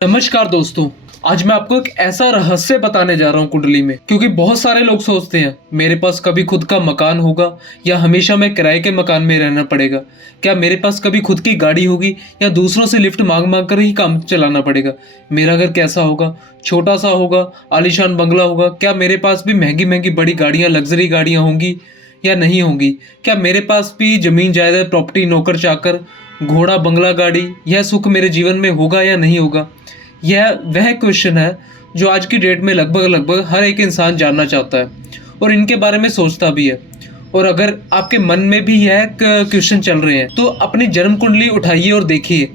नमस्कार दोस्तों। आज मैं आपको एक ऐसा रहस्य बताने जा रहा हूँ कुंडली में, क्योंकि बहुत सारे लोग सोचते हैं मेरे पास कभी खुद का मकान होगा या हमेशा मैं किराए के मकान में रहना पड़ेगा। क्या मेरे पास कभी खुद की गाड़ी होगी या दूसरों से लिफ्ट मांग मांग कर ही काम चलाना पड़ेगा। मेरा घर कैसा होगा, छोटा सा होगा, आलीशान बंगला होगा। क्या मेरे पास भी महंगी महंगी बड़ी गाड़ियाँ, लग्जरी गाड़ियाँ होंगी या नहीं होंगी। क्या मेरे पास भी जमीन जायदाद, प्रॉपर्टी, नौकर चाकर, घोड़ा, बंगला, गाड़ी, यह सुख मेरे जीवन में होगा या नहीं होगा। यह वह क्वेश्चन है जो आज की डेट में लगभग लगभग हर एक इंसान जानना चाहता है और इनके बारे में सोचता भी है। और अगर आपके मन में भी यह क्वेश्चन चल रहे हैं तो अपनी जन्म कुंडली उठाइए और देखिए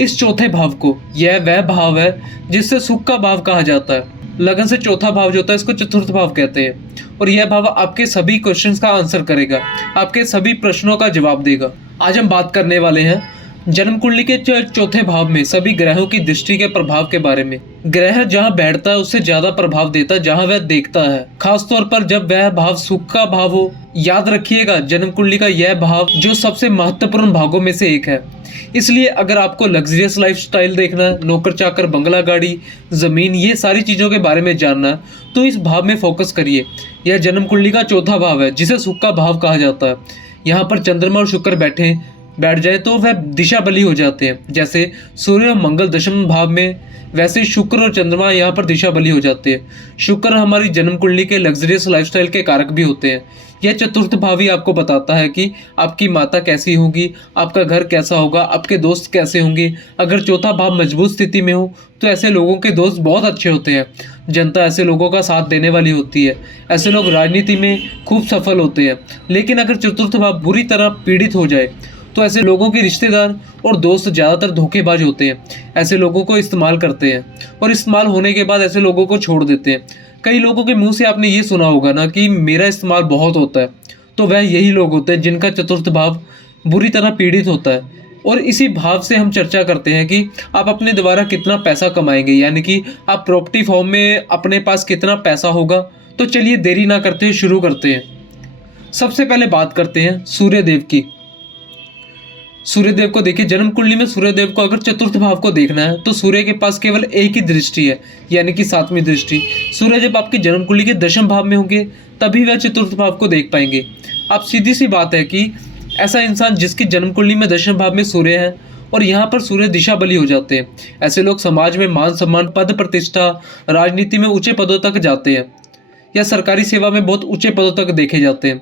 इस चौथे भाव को। यह वह भाव है जिससे सुख का भाव कहा जाता है। लगन से चौथा भाव जो होता है इसको चतुर्थ भाव कहते हैं। और यह भाव आपके सभी क्वेश्चंस का आंसर करेगा, आपके सभी प्रश्नों का जवाब देगा। आज हम बात करने वाले हैं जन्म कुंडली के चौथे भाव में सभी ग्रहों की दृष्टि के प्रभाव के बारे में। ग्रह जहां बैठता है उससे ज्यादा प्रभाव देता है जहां वह देखता है, खासतौर पर जब वह भाव सुख का भाव हो। याद रखिएगा, जन्म कुंडली का यह भाव जो सबसे महत्वपूर्ण भागों में से एक है। इसलिए अगर आपको लग्जरियस लाइफस्टाइल देखना है, नौकर चाकर, बंगला, गाड़ी, जमीन, ये सारी चीजों के बारे में जानना है तो इस भाव में फोकस करिए। यह जन्म कुंडली का चौथा भाव है जिसे सुख का भाव कहा जाता है। यहाँ पर चंद्रमा और शुक्र बैठ जाए तो वह दिशा बली हो जाते हैं। जैसे सूर्य और मंगल दशम भाव में, वैसे शुक्र और चंद्रमा यहाँ पर दिशा बली हो जाते हैं। शुक्र हमारी जन्म कुंडली के लग्जरियस लाइफस्टाइल के कारक भी होते हैं। यह चतुर्थ भाव ही आपको बताता है कि आपकी माता कैसी होगी, आपका घर कैसा होगा, आपके दोस्त कैसे होंगे। अगर चौथा भाव मजबूत स्थिति में हो तो ऐसे लोगों के दोस्त बहुत अच्छे होते हैं। जनता ऐसे लोगों का साथ देने वाली होती है। ऐसे लोग राजनीति में खूब सफल होते हैं। लेकिन अगर चतुर्थ भाव बुरी तरह पीड़ित हो जाए तो ऐसे लोगों के रिश्तेदार और दोस्त ज़्यादातर धोखेबाज होते हैं। ऐसे लोगों को इस्तेमाल करते हैं और इस्तेमाल होने के बाद ऐसे लोगों को छोड़ देते हैं। कई लोगों के मुंह से आपने ये सुना होगा ना कि मेरा इस्तेमाल बहुत होता है, तो वह यही लोग होते हैं जिनका चतुर्थ भाव बुरी तरह पीड़ित होता है। और इसी भाव से हम चर्चा करते हैं कि आप अपने द्वारा कितना पैसा कमाएंगे, यानी कि आप प्रॉपर्टी फॉर्म में अपने पास कितना पैसा होगा। तो चलिए देरी ना करते हुए शुरू करते हैं। सबसे पहले बात करते हैं सूर्यदेव की। सूर्यदेव को देखिए, जन्म कुंडली में सूर्यदेव को अगर चतुर्थ भाव को देखना है तो सूर्य के पास केवल एक ही दृष्टि है, यानी कि सातवीं दृष्टि। सूर्य जब आपकी जन्म कुंडली के दशम भाव में होंगे तभी वह चतुर्थ भाव को देख पाएंगे। अब सीधी सी बात है कि ऐसा इंसान जिसकी जन्म कुंडली में दशम भाव में सूर्य है और यहाँ पर सूर्य दिशा बली हो जाते हैं, ऐसे लोग समाज में मान सम्मान, पद प्रतिष्ठा, राजनीति में ऊंचे पदों तक जाते हैं या सरकारी सेवा में बहुत ऊंचे पदों तक देखे जाते हैं।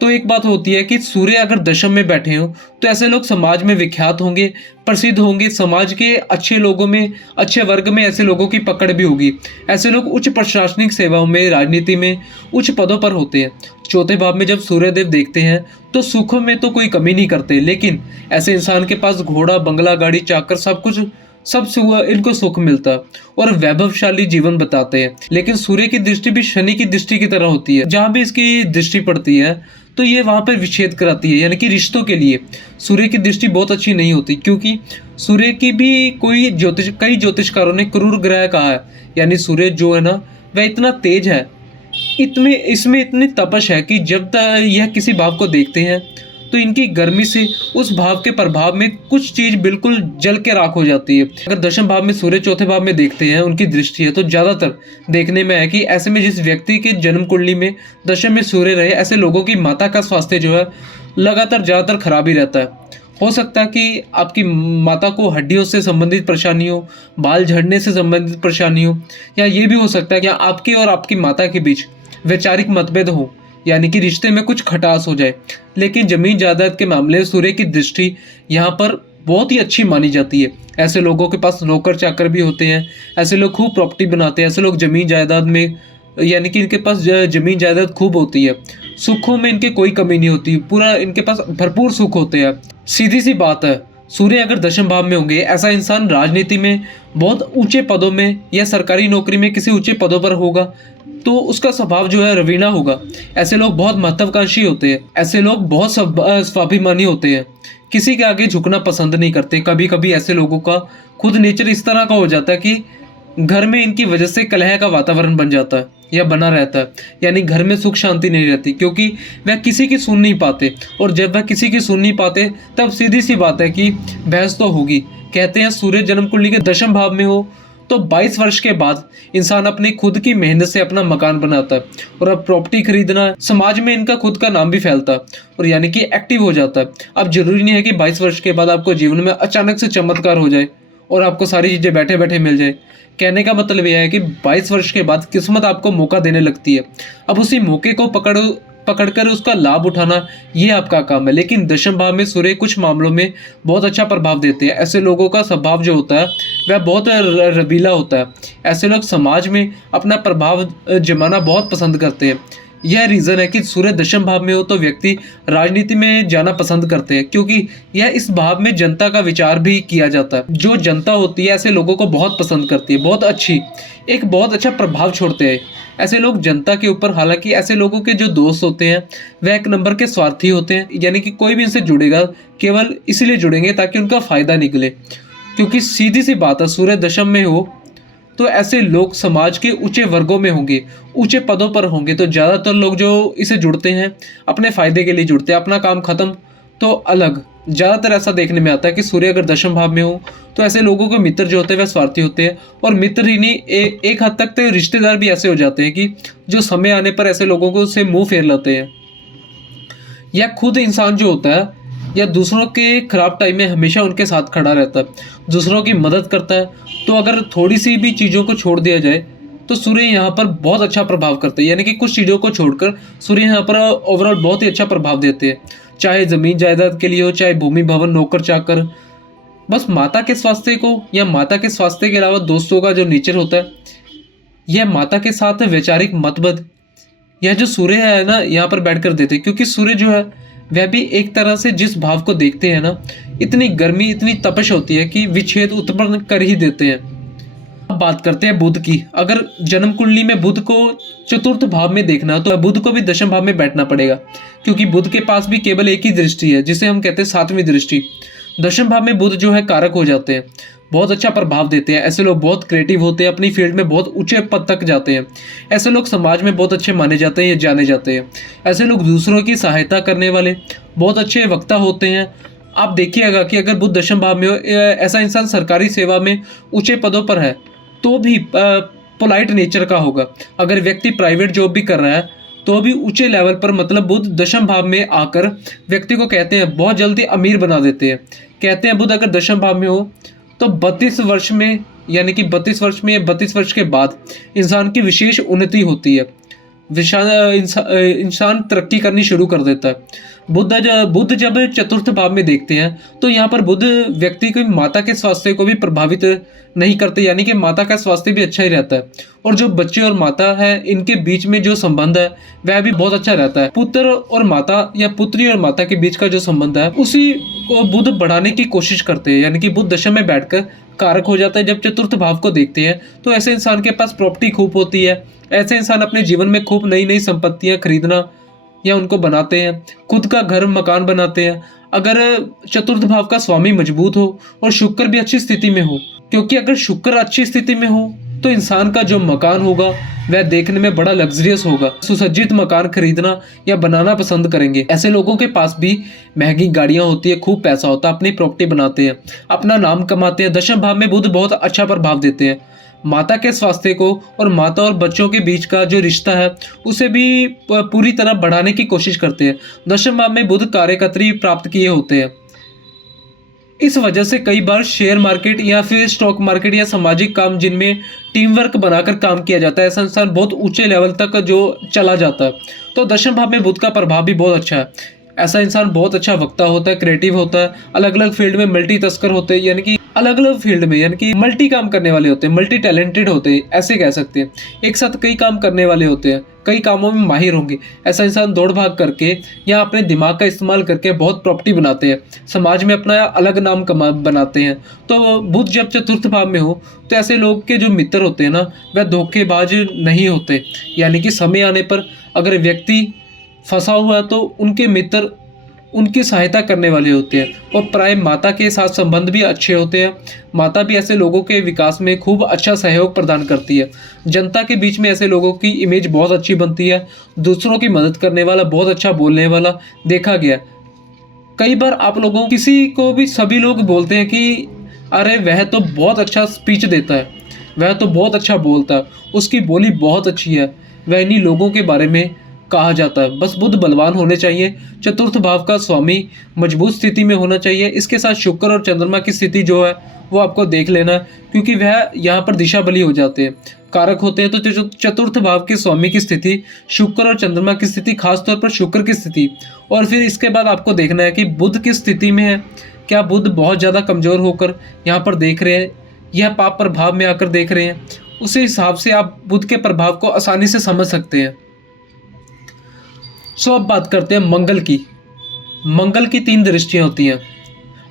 तो एक बात होती है कि सूर्य अगर दशम में बैठे हो तो ऐसे लोग समाज में विख्यात होंगे, प्रसिद्ध होंगे। समाज के अच्छे लोगों में, अच्छे वर्ग में ऐसे लोगों की पकड़ भी होगी। ऐसे लोग उच्च प्रशासनिक सेवाओं में, राजनीति में उच्च पदों पर होते हैं। चौथे भाव में जब सूर्यदेव देखते हैं तो सुखों में तो कोई कमी नहीं करते, लेकिन ऐसे इंसान के पास घोड़ा, बंगला, गाड़ी, चाकर, सब कुछ, सबसे इनको सुख मिलता है और वैभवशाली जीवन बताते हैं। लेकिन सूर्य की दृष्टि भी शनि की दृष्टि की तरह होती है। जहां भी इसकी दृष्टि पड़ती है तो ये वहां पर विच्छेद कराती है, यानी कि रिश्तों के लिए सूर्य की दृष्टि बहुत अच्छी नहीं होती, क्योंकि सूर्य की भी कई ज्योतिषकारों ने क्रूर ग्रह कहा है। यानी सूर्य जो है ना वह इतना तेज है, इसमें इतनी तपश है कि जब तक यह किसी भाव को देखते हैं तो इनकी गर्मी से उस भाव के प्रभाव में कुछ चीज बिल्कुल जल के राख हो जाती है। अगर दशम भाव में सूर्य चौथे भाव में देखते हैं, उनकी दृष्टि है, तो ज्यादातर देखने में है कि ऐसे में जिस व्यक्ति के जन्म कुंडली में दशम में सूर्य रहे, ऐसे लोगों की माता का स्वास्थ्य जो है लगातार ज्यादातर खराब ही रहता है। हो सकता है कि आपकी माता को हड्डियों से संबंधित परेशानी हो, बाल झड़ने से संबंधित परेशानी हो, या ये भी हो सकता है कि आपके और आपकी माता के बीच वैचारिक मतभेद हो, यानी कि रिश्ते में कुछ खटास हो जाए। लेकिन जमीन जायदाद के मामले में सूर्य की दृष्टि यहाँ पर बहुत ही अच्छी मानी जाती है। ऐसे लोगों के पास नौकर चाकर भी होते हैं। ऐसे लोग खूब प्रॉपर्टी बनाते हैं। ऐसे लोग जमीन जायदाद में, यानी कि इनके पास जमीन जायदाद खूब होती है। सुखों में इनके कोई कमी नहीं होती, पूरा इनके पास भरपूर सुख होते हैं। सीधी सी बात है, सूर्य अगर दशम भाव में होंगे, ऐसा इंसान राजनीति में बहुत ऊंचे पदों में या सरकारी नौकरी में किसी ऊंचे पदों पर होगा तो उसका स्वभाव जो है रवीना होगा। ऐसे लोग बहुत महत्वाकांक्षी होते हैं। ऐसे लोग बहुत स्वाभिमानी होते हैं, किसी के आगे झुकना पसंद नहीं करते। कभी कभी ऐसे लोगों का खुद नेचर इस तरह का हो जाता है कि घर में इनकी वजह से कलह का वातावरण बन जाता है। या बना रहता है, यानी घर में सुख शांति नहीं रहती, क्योंकि वह किसी की सुन नहीं पाते। और जब वह किसी की सुन नहीं पाते तब सीधी सी बात है कि बहस तो होगी। कहते हैं सूर्य जन्म कुंडली के दशम भाव में हो तो 22 वर्ष के बाद इंसान अपनी खुद की मेहनत से अपना मकान बनाता है, और अब प्रॉपर्टी खरीदना, समाज में इनका खुद का नाम भी फैलता है, और यानी कि एक्टिव हो जाता है। अब जरूरी नहीं है कि 22 वर्ष के बाद आपको जीवन में अचानक से चमत्कार हो जाए और आपको सारी चीज़ें बैठे बैठे मिल जाए। कहने का मतलब यह है कि 22 वर्ष के बाद किस्मत आपको मौका देने लगती है। अब उसी मौके को पकड़कर उसका लाभ उठाना, ये आपका काम है। लेकिन दशम भाव में सूर्य कुछ मामलों में बहुत अच्छा प्रभाव देते हैं। ऐसे लोगों का स्वभाव जो होता है वह बहुत रवीला होता है। ऐसे लोग समाज में अपना प्रभाव जमाना बहुत पसंद करते हैं। यह रीज़न है कि सूर्य दशम भाव में हो तो व्यक्ति राजनीति में जाना पसंद करते हैं, क्योंकि यह इस भाव में जनता का विचार भी किया जाता है। जो जनता होती है ऐसे लोगों को बहुत पसंद करती है, बहुत अच्छा प्रभाव छोड़ते हैं ऐसे लोग जनता के ऊपर। हालांकि ऐसे लोगों के जो दोस्त होते हैं वह एक नंबर के स्वार्थी होते हैं, यानी कि कोई भी इनसे जुड़ेगा केवल इसलिए जुड़ेंगे ताकि उनका फायदा निकले। क्योंकि सीधी सी बात है, सूर्य दशम में हो तो ऐसे लोग समाज के ऊंचे वर्गों में होंगे, ऊंचे पदों पर होंगे। तो ज़्यादातर लोग जो इसे जुड़ते हैं अपने फायदे के लिए जुड़ते हैं, अपना काम खत्म तो अलग। ज़्यादातर ऐसा देखने में आता है कि सूर्य अगर दशम भाव में हो तो ऐसे लोगों के मित्र जो होते हैं वह स्वार्थी होते हैं। और मित्र ही नहीं, एक हद तक तो रिश्तेदार भी ऐसे हो जाते हैं कि जो समय आने पर ऐसे लोगों को से मुंह फेर लेते हैं। या खुद इंसान जो होता है या दूसरों के खराब टाइम में हमेशा उनके साथ खड़ा रहता है, दूसरों की मदद करता है। तो अगर थोड़ी सी भी चीज़ों को छोड़ दिया जाए तो सूर्य यहाँ पर बहुत अच्छा प्रभाव करते हैं, यानी कि कुछ चीज़ों को छोड़कर सूर्य यहाँ पर ओवरऑल बहुत ही अच्छा प्रभाव देते हैं। चाहे ज़मीन जायदाद के लिए हो, चाहे भूमि भवन नौकर चाकर, बस माता के स्वास्थ्य को या माता के स्वास्थ्य के अलावा दोस्तों का जो नेचर होता है, यह माता के साथ वैचारिक मतभेद यह जो सूर्य है ना यहाँ पर बैठ कर देते हैं। क्योंकि सूर्य जो है वह भी एक तरह से जिस भाव को देखते हैं ना, इतनी गर्मी इतनी तपश होती है कि विच्छेद उत्पन्न कर ही देते हैं। अब बात करते हैं बुध की। अगर जन्म कुंडली में बुध को चतुर्थ भाव में देखना तो बुध को भी दशम भाव में बैठना पड़ेगा, क्योंकि बुध के पास भी केवल एक ही दृष्टि है जिसे हम कहते हैं सातवीं दृष्टि। दशम भाव में बुध जो है कारक हो जाते हैं, बहुत अच्छा प्रभाव देते हैं। ऐसे लोग बहुत क्रिएटिव होते हैं, अपनी फील्ड में बहुत ऊंचे पद तक जाते हैं। ऐसे लोग समाज में बहुत अच्छे माने जाते हैं या जाने जाते हैं। ऐसे लोग दूसरों की सहायता करने वाले बहुत अच्छे वक्ता होते हैं। आप देखिएगा कि अगर बुध दशम भाव में हो, ऐसा इंसान सरकारी सेवा में ऊंचे पदों पर है तो भी पोलाइट नेचर का होगा। अगर व्यक्ति प्राइवेट जॉब भी कर रहा है तो भी ऊंचे लेवल पर, मतलब बुध दशम भाव में आकर व्यक्ति को कहते हैं बहुत जल्दी अमीर बना देते हैं। कहते हैं बुध अगर दशम भाव में हो तो 32 वर्ष में, यानी कि 32 वर्ष में या 32 वर्ष के बाद इंसान की विशेष उन्नति होती है। इंसान तरक्की करनी शुरू कर देता है। बुध जब चतुर्थ भाव में देखते हैं तो यहाँ पर बुध व्यक्ति की माता के स्वास्थ्य को भी प्रभावित नहीं करते, यानी कि माता का स्वास्थ्य भी अच्छा ही रहता है। और जो बच्चे और माता है इनके बीच में जो संबंध है वह भी बहुत अच्छा रहता है। पुत्र और माता या पुत्री और माता के बीच का जो संबंध है उसी को बुध बढ़ाने की कोशिश करते हैं, यानी कि बुध दशम में बैठकर कारक हो जाता है। जब चतुर्थ भाव को देखते हैं तो ऐसे इंसान के पास प्रॉपर्टी खूब होती है। ऐसे इंसान अपने जीवन में खूब नई नई संपत्तियां खरीदना या उनको बनाते हैं, खुद का घर मकान बनाते हैं। अगर चतुर्थ भाव का स्वामी मजबूत हो और शुक्र भी अच्छी स्थिति में हो, क्योंकि अगर शुक्र अच्छी स्थिति में हो तो इंसान का जो मकान होगा वह देखने में बड़ा लग्जरियस होगा। सुसज्जित मकान खरीदना या बनाना पसंद करेंगे। ऐसे लोगों के पास भी महंगी गाड़ियां होती है, खूब पैसा होता है, अपनी प्रॉपर्टी बनाते हैं, अपना नाम कमाते हैं। दशम भाव में बुध बहुत अच्छा प्रभाव देते हैं। माता के स्वास्थ्य को और माता और बच्चों के बीच का जो रिश्ता है उसे भी पूरी तरह बढ़ाने की कोशिश करते हैं। दशम भाव में बुध कार्यकत्री प्राप्त किए होते हैं। इस वजह से कई बार शेयर मार्केट या फिर स्टॉक मार्केट या सामाजिक काम जिनमें टीम वर्क बनाकर काम किया जाता है, ऐसा इंसान बहुत ऊंचे लेवल तक जो चला जाता है। तो दशम भाव में बुध का प्रभाव भी बहुत अच्छा है। ऐसा इंसान बहुत अच्छा वक्ता होता है, क्रिएटिव होता है, अलग अलग फील्ड में मल्टी तस्कर होते हैं, यानी कि अलग अलग फील्ड में यानी कि मल्टी काम करने वाले होते हैं, मल्टी टैलेंटेड होते हैं, ऐसे कह सकते हैं। एक साथ कई काम करने वाले होते हैं, कई कामों में माहिर होंगे। ऐसा इंसान दौड़ भाग करके या अपने दिमाग का इस्तेमाल करके बहुत प्रॉपर्टी बनाते हैं, समाज में अपना अलग नाम बनाते हैं। तो बुध जब चतुर्थ भाव में हो तो ऐसे लोग के जो मित्र होते हैं ना वह धोखेबाज नहीं होते, यानी कि समय आने पर अगर व्यक्ति फंसा हुआ है तो उनके मित्र उनकी सहायता करने वाले होते हैं और प्राय माता के साथ संबंध भी अच्छे होते हैं। माता भी ऐसे लोगों के विकास में खूब अच्छा सहयोग प्रदान करती है। जनता के बीच में ऐसे लोगों की इमेज बहुत अच्छी बनती है। दूसरों की मदद करने वाला, बहुत अच्छा बोलने वाला देखा गया। कई बार आप लोगों किसी को भी सभी लोग बोलते हैं कि अरे वह तो बहुत अच्छा स्पीच देता है, वह तो बहुत अच्छा बोलता है, उसकी बोली बहुत अच्छी है, वह इन्हीं लोगों के बारे में कहा जाता है। बस बुध बलवान होने चाहिए, चतुर्थ भाव का स्वामी मजबूत स्थिति में होना चाहिए। इसके साथ शुक्र और चंद्रमा की स्थिति जो है वो आपको देख लेना है, क्योंकि वह यहाँ पर दिशा बली हो जाते हैं, कारक होते हैं। तो चतुर्थ भाव के स्वामी की स्थिति, शुक्र और चंद्रमा की स्थिति, खासतौर पर शुक्र की स्थिति, और फिर इसके बाद आपको देखना है कि बुध किस स्थिति में है। क्या बुध बहुत ज़्यादा कमज़ोर होकर यहाँ पर देख रहे हैं या पाप प्रभाव में आकर देख रहे हैं, उसी हिसाब से आप बुध के प्रभाव को आसानी से समझ सकते हैं। अब बात करते हैं मंगल की। मंगल की 3 दृष्टियां होती हैं।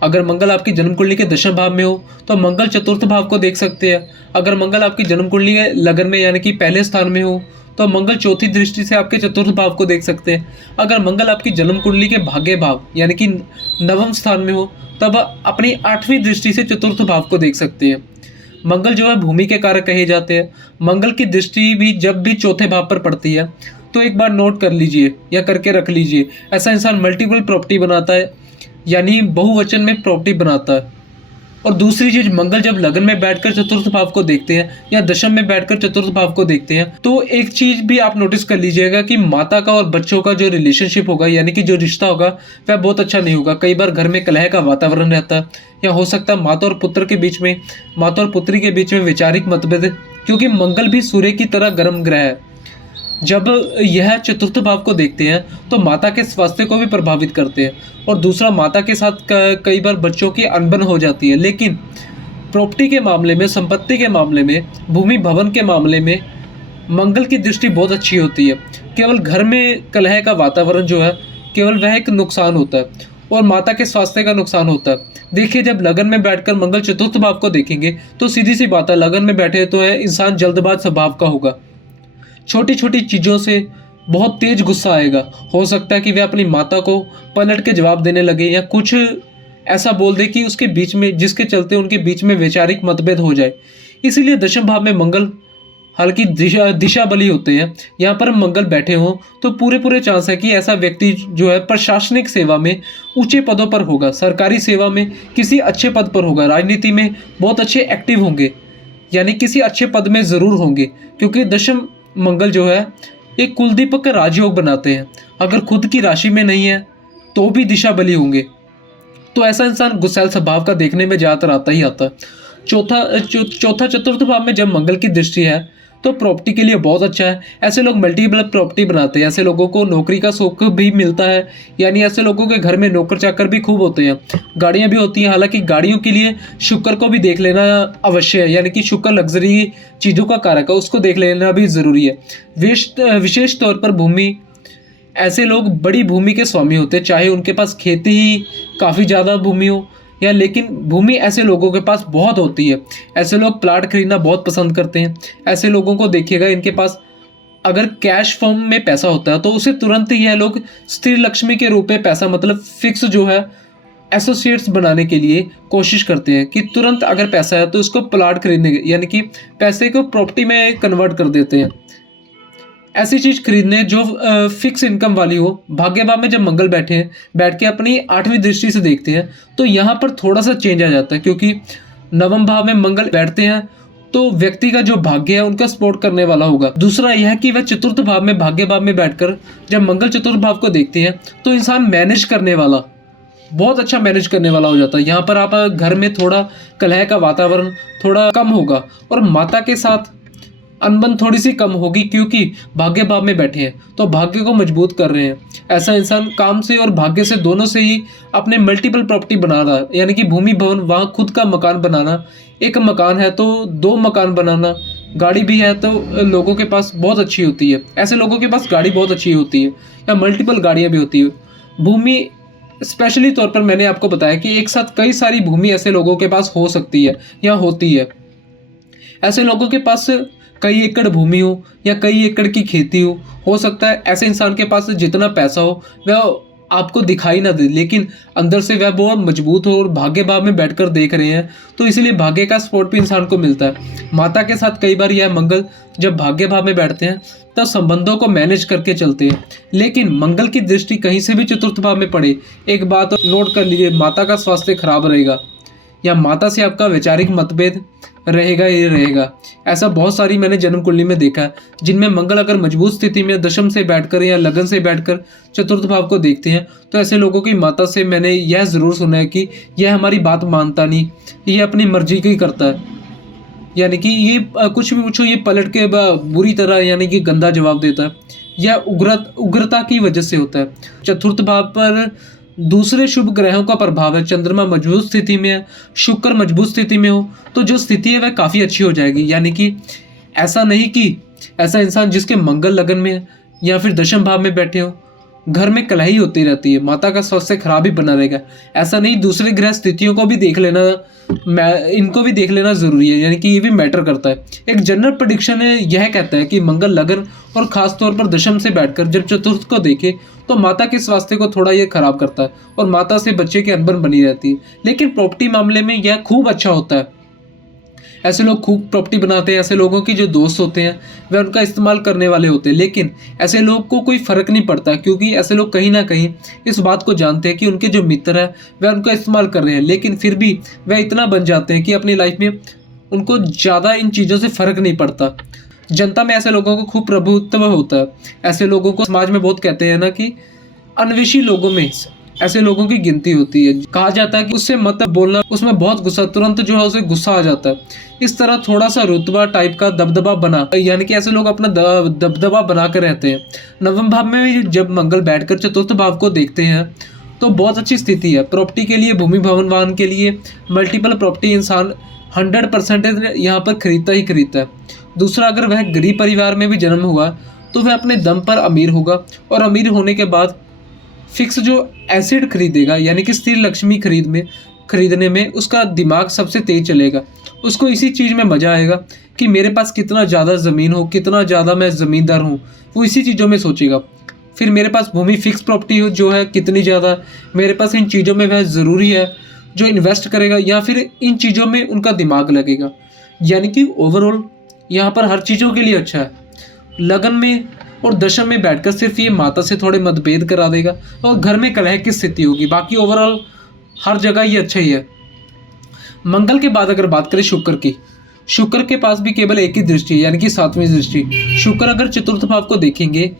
अगर मंगल आपकी जन्म कुंडली के दशम भाव में हो तो मंगल चतुर्थ भाव को देख सकते हैं। अगर मंगल आपकी जन्म कुंडली के लगन में यानी कि पहले स्थान में हो तो मंगल चौथी दृष्टि से आपके चतुर्थ भाव को देख सकते हैं। अगर मंगल आपकी जन्म कुंडली के भाग्य भाव यानी कि नवम स्थान में हो तब अपनी 8वीं दृष्टि से चतुर्थ भाव को देख सकते हैं। मंगल जो है भूमि के कारक कहे जाते हैं। मंगल की दृष्टि भी जब भी चौथे भाव पर पड़ती है तो एक बार नोट कर लीजिए या करके रख लीजिए, ऐसा इंसान मल्टीपल प्रॉपर्टी बनाता है, यानी बहुवचन में प्रॉपर्टी बनाता है। और दूसरी चीज, मंगल जब लगन में बैठकर चतुर्थ भाव को देखते हैं या दशम में बैठकर चतुर्थ भाव को देखते हैं तो एक चीज भी आप नोटिस कर लीजिएगा कि माता का और बच्चों का जो रिलेशनशिप होगा यानी कि जो रिश्ता होगा वह बहुत अच्छा नहीं होगा। कई बार घर में कलह का वातावरण रहता है, या हो सकता है माता और पुत्र के बीच में, माता और पुत्री के बीच में वैचारिक मतभेद, क्योंकि मंगल भी सूर्य की तरह गर्म ग्रह है। जब यह चतुर्थ भाव को देखते हैं तो माता के स्वास्थ्य को भी प्रभावित करते हैं, और दूसरा माता के साथ कई बार बच्चों की अनबन हो जाती है। लेकिन प्रॉपर्टी के मामले में, संपत्ति के मामले में, भूमि भवन के मामले में मंगल की दृष्टि बहुत अच्छी होती है। केवल घर में कलह का वातावरण जो है केवल वह एक नुकसान होता है और माता के स्वास्थ्य का नुकसान होता है। देखिए, जब लगन में बैठकर मंगल चतुर्थ भाव को देखेंगे तो सीधी सी बात है, लगन में बैठे तो है इंसान जल्दबाज स्वभाव का होगा। छोटी छोटी चीज़ों से बहुत तेज गुस्सा आएगा। हो सकता है कि वह अपनी माता को पलट के जवाब देने लगे या कुछ ऐसा बोल दे कि उसके बीच में, जिसके चलते उनके बीच में वैचारिक मतभेद हो जाए। इसीलिए दशम भाव में मंगल हल्की दिशा बली होते हैं। यहाँ पर मंगल बैठे हों तो पूरे चांस है कि ऐसा व्यक्ति जो है प्रशासनिक सेवा में ऊंचे पदों पर होगा, सरकारी सेवा में किसी अच्छे पद पर होगा, राजनीति में बहुत अच्छे एक्टिव होंगे, यानी किसी अच्छे पद में ज़रूर होंगे, क्योंकि दशम मंगल जो है एक कुलदीपक का राजयोग बनाते हैं। अगर खुद की राशि में नहीं है तो भी दिशा बली होंगे। तो ऐसा इंसान गुस्सैल स्वभाव का देखने में ज़्यादातर आता ही आता है। चौथा चतुर्थ भाव में जब मंगल की दृष्टि है तो प्रॉपर्टी के लिए बहुत अच्छा है। ऐसे लोग मल्टीपल प्रॉपर्टी बनाते हैं। ऐसे लोगों को नौकरी का सुख भी मिलता है, यानी ऐसे लोगों के घर में नौकर चाकर भी खूब होते हैं, गाड़ियां भी होती हैं। हालांकि गाड़ियों के लिए शुक्र को भी देख लेना अवश्य है, यानी कि शुक्र लग्जरी चीज़ों का कारक है, उसको देख लेना भी ज़रूरी है। विशेष तौर पर भूमि, ऐसे लोग बड़ी भूमि के स्वामी होते हैं, चाहे उनके पास खेती ही काफ़ी ज़्यादा भूमि हो या, लेकिन भूमि ऐसे लोगों के पास बहुत होती है। ऐसे लोग प्लाट खरीदना बहुत पसंद करते हैं। ऐसे लोगों को देखिएगा, इनके पास अगर कैश फॉर्म में पैसा होता है तो उसे तुरंत ही यह लोग स्थिर लक्ष्मी के रूप में पैसा, मतलब फिक्स जो है एसोसिएट्स बनाने के लिए कोशिश करते हैं कि तुरंत अगर पैसा है तो इसको प्लाट खरीदने, यानी कि पैसे को प्रॉपर्टी में कन्वर्ट कर देते हैं। ऐसी चीज खरीदने जो फिक्स इनकम वाली हो। भाग्य भाव में जब मंगल बैठ के अपनी 8वीं दृष्टि से देखते हैं तो यहाँ पर थोड़ा सा चेंज आ जाता है, क्योंकि नवम भाव में मंगल बैठते हैं तो व्यक्ति का जो भाग्य है उनका सपोर्ट करने वाला होगा। दूसरा यह है कि वह चतुर्थ भाव में, भाग्य भाव में बैठकर जब मंगल चतुर्थ भाव को देखते हैं तो इंसान मैनेज करने वाला, बहुत अच्छा मैनेज करने वाला हो जाता है। यहाँ पर आप घर में थोड़ा कलह का वातावरण थोड़ा कम होगा और माता के साथ अनबन थोड़ी सी कम होगी, क्योंकि भाग्य भाव में बैठे हैं तो भाग्य को मजबूत कर रहे हैं। ऐसा इंसान काम से और भाग्य से दोनों से ही अपने मल्टीपल प्रॉपर्टी बना रहा है, यानी कि भूमि भवन, वहाँ खुद का मकान बनाना, एक मकान है तो 2 मकान बनाना, गाड़ी भी है तो लोगों के पास बहुत अच्छी होती है। ऐसे लोगों के पास गाड़ी बहुत अच्छी होती है या मल्टीपल गाड़ियाँ भी होती है। भूमि स्पेशली तौर पर मैंने आपको बताया कि एक साथ कई सारी भूमि ऐसे लोगों के पास हो सकती है या होती है। ऐसे लोगों के पास कई एकड़ भूमि हो या कई एकड़ की खेती हो सकता है ऐसे इंसान के पास जितना पैसा हो वह आपको दिखाई ना दे, लेकिन अंदर से वह बहुत मजबूत हो और भाग्य भाव में बैठकर देख रहे हैं, तो इसलिए भाग्य का सपोर्ट भी इंसान को मिलता है। माता के साथ कई बार यह मंगल जब भाग्य भाव में बैठते हैं तब संबंधों को मैनेज करके चलते हैं, लेकिन मंगल की दृष्टि कहीं से भी चतुर्थ भाव में पड़े, एक बात नोट कर लीजिए, माता का स्वास्थ्य खराब रहेगा या माता से आपका वैचारिक मतभेद रहेगा ही रहेगा। ऐसा बहुत सारी मैंने जन्म कुंडली में देखा है जिनमें मंगल अगर मजबूत स्थिति में दशम से बैठकर या लगन से बैठकर चतुर्थ भाव को देखते हैं, तो ऐसे लोगों की माता से मैंने यह जरूर सुना है कि यह हमारी बात मानता नहीं, ये अपनी मर्जी की करता है, यानी कि ये कुछ भी पूछो ये पलट के बुरी तरह यानी कि गंदा जवाब देता है। यह उग्रता की वजह से होता है। चतुर्थ भाव पर दूसरे शुभ ग्रहों का प्रभाव है। चंद्रमा मजबूत स्थिति में है, शुक्र मजबूत स्थिति में हो तो जो स्थिति है वह काफ़ी अच्छी हो जाएगी। यानी कि ऐसा नहीं कि ऐसा इंसान जिसके मंगल लगन में है या फिर दशम भाव में बैठे हो, घर में कलही होती रहती है, माता का स्वास्थ्य खराब ही बना रहेगा। ऐसा नहीं, दूसरे ग्रह स्थितियों को भी देख लेना, इनको भी देख लेना जरूरी है, यानी कि ये भी मैटर करता है। एक जनरल प्रेडिक्शन है, यह कहता है कि मंगल लगन और खास तौर पर दशम से बैठकर जब चतुर्थ को देखे तो माता के स्वास्थ्य को थोड़ा ये खराब करता है और माता से बच्चे की अनबन बनी रहती है। लेकिन प्रॉपर्टी मामले में यह खूब अच्छा होता है। ऐसे लोग खूब प्रॉपर्टी बनाते हैं, ऐसे लोगों की जो दोस्त होते हैं वह उनका इस्तेमाल करने वाले होते हैं, लेकिन ऐसे लोग को कोई फ़र्क नहीं पड़ता क्योंकि ऐसे लोग कहीं ना कहीं इस बात को जानते हैं कि उनके जो मित्र हैं वह उनका इस्तेमाल कर रहे हैं, लेकिन फिर भी वह इतना बन जाते हैं कि अपनी लाइफ में उनको ज़्यादा इन चीज़ों से फ़र्क नहीं पड़ता। जनता में ऐसे लोगों को खूब प्रभुत्व होता है। ऐसे लोगों को समाज में बहुत कहते हैं ना कि अन्वेषी लोगों में ऐसे लोगों की गिनती होती है। कहा जाता है कि उससे मत बोलना, उसमें बहुत गुस्सा, तुरंत जो है उसे गुस्सा आ जाता है। इस तरह थोड़ा सा रुतबा टाइप का दबदबा बना, यानी कि ऐसे लोग अपना दबदबा बना कर रहते हैं। नवम भाव में जब मंगल बैठकर चतुर्थ भाव को देखते हैं तो बहुत अच्छी स्थिति है। प्रॉपर्टी के लिए, भूमि भवन वाहन के लिए, मल्टीपल प्रॉपर्टी इंसान 100% यहाँ पर खरीदता ही खरीदता है। दूसरा, अगर वह गरीब परिवार में भी जन्म हुआ तो वह अपने दम पर अमीर होगा और अमीर होने के बाद फिक्स जो एसेट खरीदेगा, यानी कि स्थिर लक्ष्मी खरीदने में उसका दिमाग सबसे तेज चलेगा। उसको इसी चीज़ में मज़ा आएगा कि मेरे पास कितना ज़्यादा ज़मीन हो, कितना ज़्यादा मैं ज़मींदार हूँ, वो इसी चीज़ों में सोचेगा। फिर मेरे पास भूमि फिक्स प्रॉपर्टी हो जो है कितनी ज़्यादा, मेरे पास इन चीज़ों में वह ज़रूरी है जो इन्वेस्ट करेगा या फिर इन चीज़ों में उनका दिमाग लगेगा। यानी कि ओवरऑल यहाँ पर हर चीज़ों के लिए अच्छा है। लगन में और दशम में बैठकर सिर्फ ये माता से थोड़े मतभेद करा देगा और घर में कलह की स्थिति होगी, बाकी ओवरऑल हर जगह ये अच्छा ही है। मंगल के बाद अगर बात करें शुक्र की, शुक्र के पास भी केवल एक ही दृष्टि है, यानी कि 7वीं दृष्टि। शुक्र अगर चतुर्थ भाव को देखेंगे,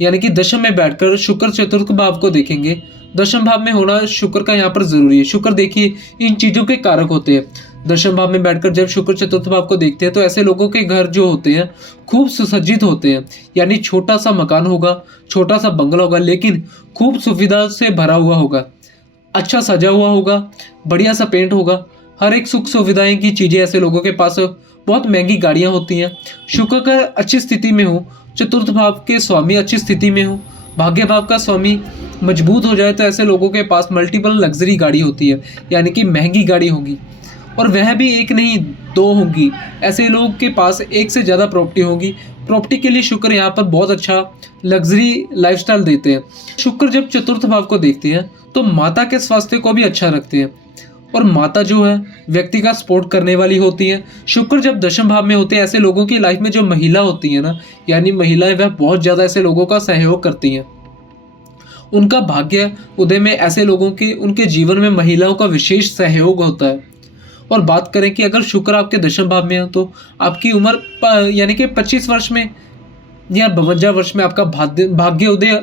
यानी कि दशम में बैठकर शुक्र चतुर्थ भाव को देखेंगे, दशम भाव में होना शुक्र का यहाँ पर जरूरी है। शुक्र देखिए इन चीज़ों के कारक होते हैं। दशम भाव में बैठकर जब शुक्र चतुर्थ भाव को देखते हैं तो ऐसे लोगों के घर जो होते हैं खूब सुसज्जित होते हैं, यानी छोटा सा मकान होगा, छोटा सा बंगला होगा, लेकिन खूब सुविधा से भरा हुआ होगा, अच्छा सजा हुआ होगा, बढ़िया सा पेंट होगा, हर एक सुख सुविधाएं की चीज़ें ऐसे लोगों के पास, बहुत महंगी गाड़ियाँ होती हैं। शुक्र का अच्छी स्थिति में हो, चतुर्थ भाव के स्वामी अच्छी स्थिति में हो, भाग्य भाव का स्वामी मजबूत हो जाए तो ऐसे लोगों के पास मल्टीपल लग्जरी गाड़ी होती है, यानी कि महंगी गाड़ी होगी, और वह भी एक नहीं 2 होंगी। ऐसे लोगों के पास एक से ज़्यादा प्रॉपर्टी होगी। प्रॉपर्टी के लिए शुक्र यहाँ पर बहुत अच्छा लग्जरी लाइफस्टाइल देते हैं। शुक्र जब चतुर्थ भाव को देखते हैं तो माता के स्वास्थ्य को भी अच्छा रखते हैं, और माता जो है व्यक्ति का सपोर्ट करने वाली होती है। शुक्र जब दशम भाव में होते हैं, ऐसे लोगों की लाइफ में जो महिला होती है ना, यानी महिलाएं, वह बहुत ज़्यादा ऐसे लोगों का सहयोग करती हैं। उनका भाग्य उदय में ऐसे लोगों के उनके जीवन में महिलाओं का विशेष सहयोग होता है। और बात करें कि अगर शुक्र आपके दशम भाव में है तो आपकी उम्र यानी कि 25 वर्ष में या 52 वर्ष में आपका भाग्य उदय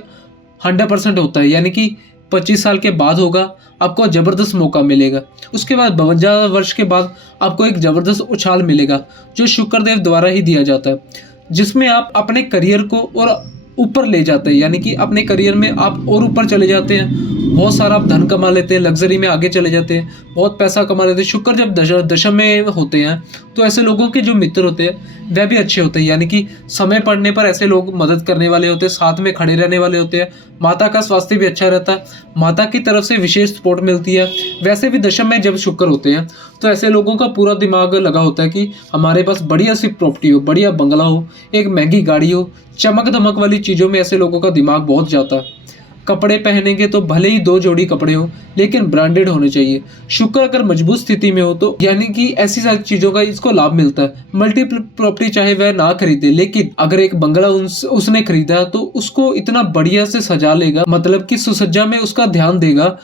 100% होता है, यानी कि 25 साल के बाद होगा, आपको ज़बरदस्त मौका मिलेगा। उसके बाद 52 वर्ष के बाद आपको एक ज़बरदस्त उछाल मिलेगा जो शुक्रदेव द्वारा ही दिया जाता है, जिसमें आप अपने करियर को और ऊपर ले जाते हैं, यानी कि अपने करियर में आप और ऊपर चले जाते हैं, बहुत सारा आप धन कमा लेते हैं, लग्जरी में आगे चले जाते हैं, बहुत पैसा कमा लेते हैं। शुक्र जब दशम में होते हैं तो ऐसे लोगों के जो मित्र होते हैं वह भी अच्छे होते हैं, यानी कि समय पड़ने पर ऐसे लोग मदद करने वाले होते हैं, साथ में खड़े रहने वाले होते हैं। माता का स्वास्थ्य भी अच्छा रहता है, माता की तरफ से विशेष सपोर्ट मिलती है। वैसे भी दशम में जब शुक्र होते हैं तो ऐसे लोगों का पूरा दिमाग लगा होता है कि हमारे पास बढ़िया सी प्रॉपर्टी हो, बढ़िया बंगला हो, एक महंगी गाड़ी हो, चमक धमक वाली चीज़ों में ऐसे लोगों का दिमाग बहुत जाता है। कपड़े पहनेंगे तो भले ही 2 जोड़ी कपड़े हो, लेकिन ब्रांडेड होने चाहिए। शुक्र अगर मजबूत स्थिति में हो तो यानी कि ऐसी सारी चीजों का इसको लाभ मिलता है। मल्टीपल प्रॉपर्टी चाहे वह ना खरीदे, लेकिन अगर एक बंगला उसने खरीदा तो उसको इतना बढ़िया से सजा लेगा, मतलब कि सुसज्जा में उसका ध्यान देगा।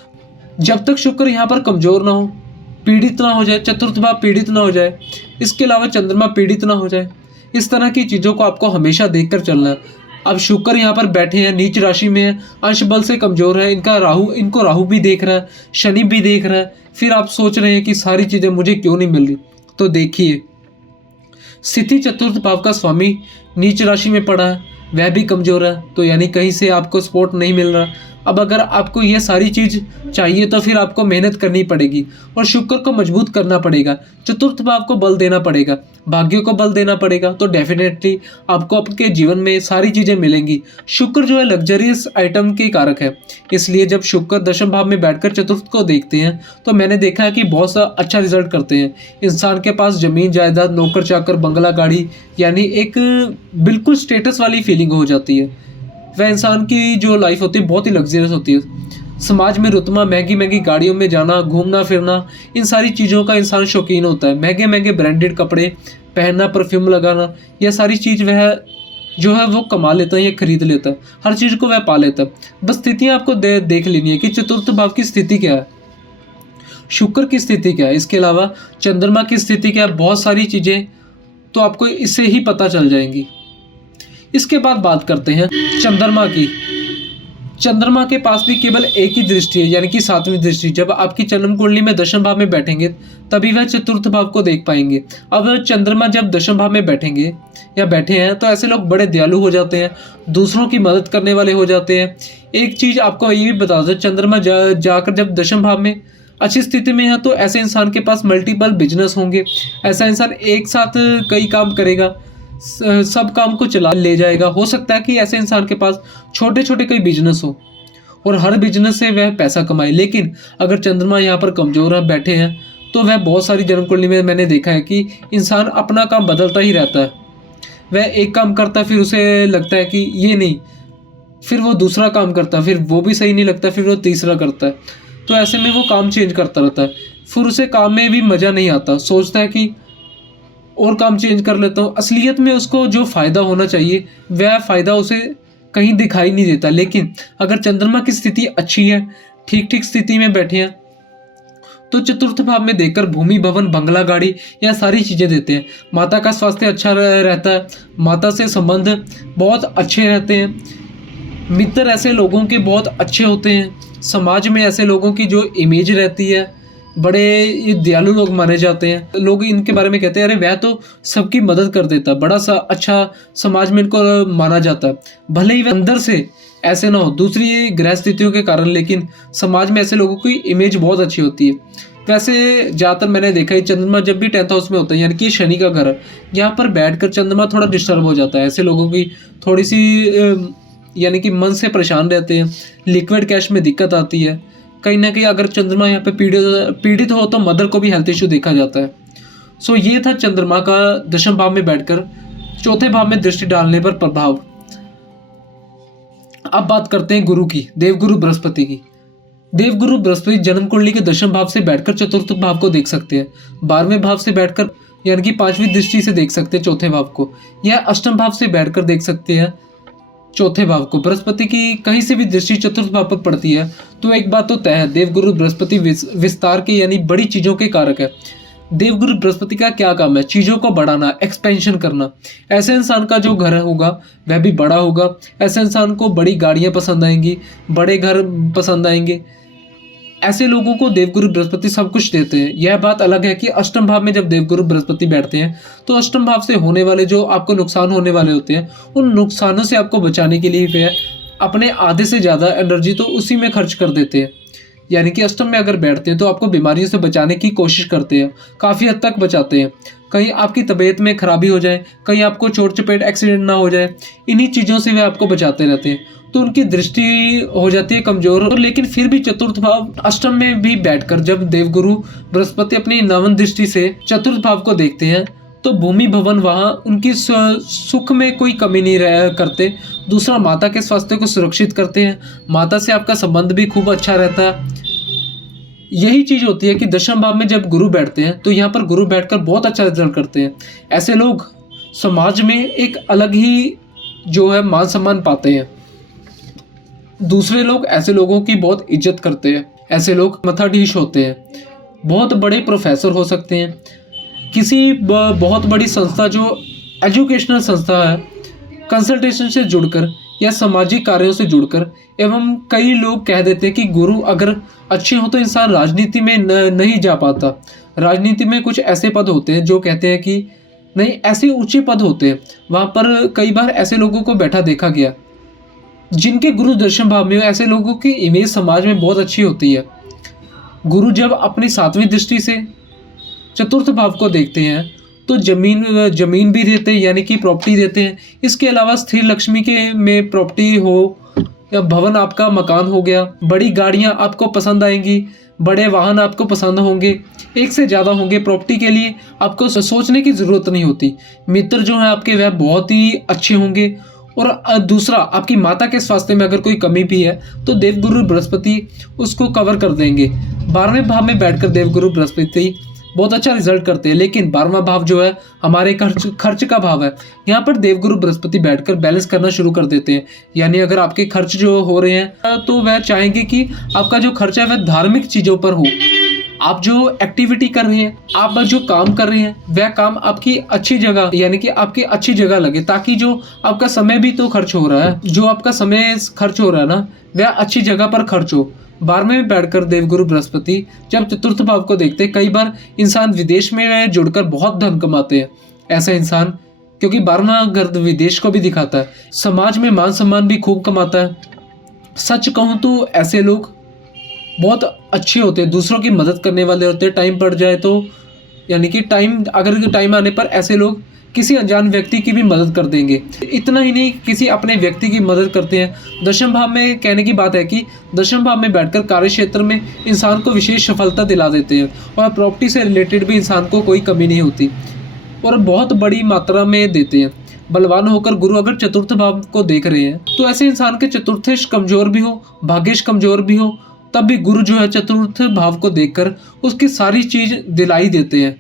जब तक शुक्र यहाँ पर कमजोर ना हो, पीड़ित ना हो जाए, चतुर्थ भाव पीड़ित ना हो जाए, इसके अलावा चंद्रमा पीड़ित ना हो जाए, इस तरह की चीजों को आपको हमेशा देखकर चलना है। अब शुक्र यहाँ पर बैठे हैं, नीच राशि में है, अंश बल से कमजोर है, इनको राहु भी देख रहा है, शनि भी देख रहा है। फिर आप सोच रहे हैं कि सारी चीजें मुझे क्यों नहीं मिल रही, तो देखिए स्थिति चतुर्थ भाव का स्वामी नीच राशि में पड़ा है, वह भी कमजोर है, तो यानी कहीं से आपको सपोर्ट नहीं मिल रहा। अब अगर आपको यह सारी चीज चाहिए तो फिर आपको मेहनत करनी पड़ेगी और शुक्र को मजबूत करना पड़ेगा, चतुर्थ भाव को बल देना पड़ेगा, भाग्य को बल देना पड़ेगा, तो डेफिनेटली आपको आपके जीवन में सारी चीजें मिलेंगी। शुक्र जो है लग्जरियस आइटम के कारक है, इसलिए जब शुक्र दशम भाव में बैठकर चतुर्थ को देखते हैं तो मैंने देखा है कि बहुत सा अच्छा रिजल्ट करते हैं। इंसान के पास जमीन जायदाद, नौकर चाकर, बंगला, गाड़ी, यानी एक बिल्कुल स्टेटस वाली फीलिंग हो जाती है। वह इंसान की जो लाइफ होती है बहुत ही लग्जरियस होती है। समाज में रुतमा, महंगी महंगी गाड़ियों में जाना, घूमना फिरना, इन सारी चीज़ों का इंसान शौकीन होता है। महंगे महंगे ब्रांडेड कपड़े पहनना, परफ्यूम लगाना, यह सारी चीज़ वह जो है वो कमा लेता है या खरीद लेता है, हर चीज़ को वह पा लेता है। बस स्थितियाँ आपको देख लेनी है कि चतुर्थ भाव की स्थिति क्या है, शुक्र की स्थिति क्या है, इसके अलावा चंद्रमा की स्थिति क्या है, बहुत सारी चीज़ें तो आपको इससे ही पता चल जाएंगी। इसके बाद बात करते हैं चंद्रमा की। चंद्रमा के पास भी केवल एक ही दृष्टि है, यानी कि 7वीं दृष्टि। जब आपकी जन्म कुंडली में दशम भाव में बैठेंगे तभी वह चतुर्थ भाव को देख पाएंगे। अब चंद्रमा जब दशम भाव में बैठेंगे या बैठे हैं तो ऐसे लोग बड़े दयालु हो जाते हैं, दूसरों की मदद करने वाले हो जाते हैं। एक चीज आपको ये भी बता दो, चंद्रमा जाकर जब दशम भाव में अच्छी स्थिति में है तो ऐसे इंसान के पास मल्टीपल बिजनेस होंगे। ऐसा इंसान एक साथ कई काम करेगा, सब काम को चला ले जाएगा। हो सकता है कि ऐसे इंसान के पास छोटे छोटे कई बिजनेस हो और हर बिजनेस से वह पैसा कमाए, लेकिन अगर चंद्रमा यहाँ पर कमजोर है, बैठे हैं, तो वह बहुत सारी जन्म कुंडली में मैंने देखा है कि इंसान अपना काम बदलता ही रहता है। वह एक काम करता है, फिर उसे लगता है कि ये नहीं, फिर वो दूसरा काम करता है, फिर वो भी सही नहीं लगता, फिर वो तीसरा करता है। तो ऐसे में वो काम चेंज करता रहता है, फिर उसे काम में भी मज़ा नहीं आता, सोचता है कि और काम चेंज कर लेता हूँ। असलियत में उसको जो फ़ायदा होना चाहिए वह फ़ायदा उसे कहीं दिखाई नहीं देता। लेकिन अगर चंद्रमा की स्थिति अच्छी है, ठीक ठीक स्थिति में बैठे हैं, तो चतुर्थ भाव में देखकर भूमि, भवन, बंगला, गाड़ी, यह सारी चीज़ें देते हैं। माता का स्वास्थ्य अच्छा रहता है, माता से संबंध बहुत अच्छे रहते हैं। मित्र ऐसे लोगों के बहुत अच्छे होते हैं। समाज में ऐसे लोगों की जो इमेज रहती है, बड़े ये दयालु लोग माने जाते हैं। लोग इनके बारे में कहते हैं अरे वह तो सबकी मदद कर देता है, बड़ा सा अच्छा समाज में इनको माना जाता है। भले ही वह अंदर से ऐसे ना हो, दूसरी ग्रह स्थितियों के कारण, लेकिन समाज में ऐसे लोगों की इमेज बहुत अच्छी होती है। वैसे ज़्यादातर मैंने देखा है चंद्रमा जब भी 10th हाउस में होता है, यानी कि शनि का घर है, यहाँ पर बैठकर चंद्रमा थोड़ा डिस्टर्ब हो जाता है। ऐसे लोगों की थोड़ी सी यानी कि मन से परेशान रहते हैं, लिक्विड कैश में दिक्कत आती है। कहीं ना कहीं अगर चंद्रमा यहाँ पे पीड़ित हो तो मदर को भी हेल्थ इशू देखा जाता है। सो ये था चंद्रमा का दशम भाव में बैठकर चौथे भाव में दृष्टि डालने पर प्रभाव। अब बात करते हैं गुरु की, देवगुरु बृहस्पति की। देवगुरु बृहस्पति जन्म कुंडली के दशम भाव से बैठकर चतुर्थ भाव को देख सकते हैं, 12वें भाव से बैठकर यानी कि 5वीं दृष्टि से देख सकते हैं चौथे भाव को, या अष्टम भाव से बैठकर देख सकते हैं चौथे भाव को। बृहस्पति की कहीं से भी दृष्टि चतुर्थ भाव पर पड़ती है तो एक बात तो तय है, देवगुरु बृहस्पति विस्तार के यानी बड़ी चीजों के कारक है। देवगुरु बृहस्पति का क्या काम है? चीजों को बढ़ाना, एक्सपेंशन करना। ऐसे इंसान का जो घर होगा वह भी बड़ा होगा। ऐसे इंसान को बड़ी गाड़ियां पसंद आएंगी, बड़े घर पसंद आएंगे। ऐसे लोगों को देवगुरु बृहस्पति सब कुछ देते हैं। यह बात अलग है कि अष्टम भाव में जब देवगुरु बृहस्पति बैठते हैं तो अष्टम भाव से होने वाले जो आपको नुकसान होने वाले होते हैं, उन नुकसानों से आपको बचाने के लिए वे अपने आधे से ज़्यादा एनर्जी तो उसी में खर्च कर देते हैं। यानी कि अष्टम में अगर बैठते हैं तो आपको बीमारियों से बचाने की कोशिश करते हैं, काफ़ी हद तक बचाते हैं। कहीं आपकी तबीयत में खराबी हो जाए, कहीं आपको चोट चपेट एक्सीडेंट ना हो जाए, इन्हीं चीज़ों से वे आपको बचाते रहते हैं। तो उनकी दृष्टि हो जाती है कमजोर, लेकिन फिर भी चतुर्थ भाव अष्टम में भी बैठकर जब देवगुरु बृहस्पति अपनी नवम दृष्टि से चतुर्थ भाव को देखते हैं तो भूमि भवन वहाँ उनकी सुख में कोई कमी नहीं करते। दूसरा, माता के स्वास्थ्य को सुरक्षित करते हैं, माता से आपका संबंध भी खूब अच्छा रहता है। यही चीज़ होती है कि दशम भाव में जब गुरु बैठते हैं तो यहाँ पर गुरु बैठकर बहुत अच्छा रिजल्ट करते हैं। ऐसे लोग समाज में एक अलग ही जो है मान सम्मान पाते हैं। दूसरे लोग ऐसे लोगों की बहुत इज्जत करते हैं। ऐसे लोग मथाधीश होते हैं, बहुत बड़े प्रोफेसर हो सकते हैं, किसी बहुत बड़ी संस्था जो एजुकेशनल संस्था है, कंसल्टेशन से जुड़कर या सामाजिक कार्यों से जुड़कर। एवं कई लोग कह देते हैं कि गुरु अगर अच्छे हो तो इंसान राजनीति में नहीं जा पाता। राजनीति में कुछ ऐसे पद होते हैं जो कहते हैं कि नहीं, ऐसे ऊंचे पद होते हैं, वहाँ पर कई बार ऐसे लोगों को बैठा देखा गया जिनके गुरु दशम भाव में हो। ऐसे लोगों की इमेज समाज में बहुत अच्छी होती है। गुरु जब अपनी 7वीं दृष्टि से चतुर्थ भाव को देखते हैं तो जमीन भी देते हैं, यानी कि प्रॉपर्टी देते हैं। इसके अलावा स्थिर लक्ष्मी के में प्रॉपर्टी हो या भवन आपका मकान हो गया, बड़ी गाड़ियां आपको पसंद आएंगी, बड़े वाहन आपको पसंद होंगे, एक से ज़्यादा होंगे। प्रॉपर्टी के लिए आपको सोचने की ज़रूरत नहीं होती। मित्र जो हैं आपके वह बहुत ही अच्छे होंगे। और दूसरा, आपकी माता के स्वास्थ्य में अगर कोई कमी भी है तो देवगुरु बृहस्पति उसको कवर कर देंगे। 12वें भाव में बैठकर देवगुरु बृहस्पति बहुत अच्छा रिजल्ट करते हैं। लेकिन 12वां भाव जो है हमारे खर्च का भाव है। यहाँ पर देवगुरु बृहस्पति बैठकर बैलेंस करना शुरू कर देते हैं। यानी अगर आपके खर्च जो हो रहे हैं तो वह चाहेंगे कि आपका जो खर्चा है वह धार्मिक चीज़ों पर हो। आप जो एक्टिविटी कर रहे हैं, आप जो काम कर रहे हैं, वह काम आपकी अच्छी जगह, यानी कि आपकी अच्छी जगह लगे, ताकि जो आपका समय भी तो खर्च हो रहा है, जो आपका समय खर्च हो रहा है ना, वह अच्छी जगह पर खर्च हो। 12वें में बैठकर देवगुरु बृहस्पति जब चतुर्थ भाव को देखते हैं, कई बार इंसान विदेश में जुड़कर बहुत धन कमाते हैं। ऐसा इंसान, क्योंकि 12वां घर विदेश को भी दिखाता है, समाज में मान सम्मान भी खूब कमाता है। सच कहूँ तो ऐसे लोग बहुत अच्छे होते हैं, दूसरों की मदद करने वाले होते हैं। टाइम पड़ जाए तो, यानी कि टाइम आने पर ऐसे लोग किसी अनजान व्यक्ति की भी मदद कर देंगे। इतना ही नहीं, किसी अपने व्यक्ति की मदद करते हैं। दशम भाव में कहने की बात है कि दशम भाव में बैठकर कार्य क्षेत्र में इंसान को विशेष सफलता दिला देते हैं और प्रॉपर्टी से रिलेटेड भी इंसान को कोई कमी नहीं होती और बहुत बड़ी मात्रा में देते हैं। बलवान होकर गुरु अगर चतुर्थ भाव को देख रहे हैं तो ऐसे इंसान के चतुर्थेश कमजोर भी हो, भाग्येश कमजोर भी हो, तब भी गुरु जो है चतुर्थ भाव को देखकर उसकी सारी चीज दिलाई देते हैं।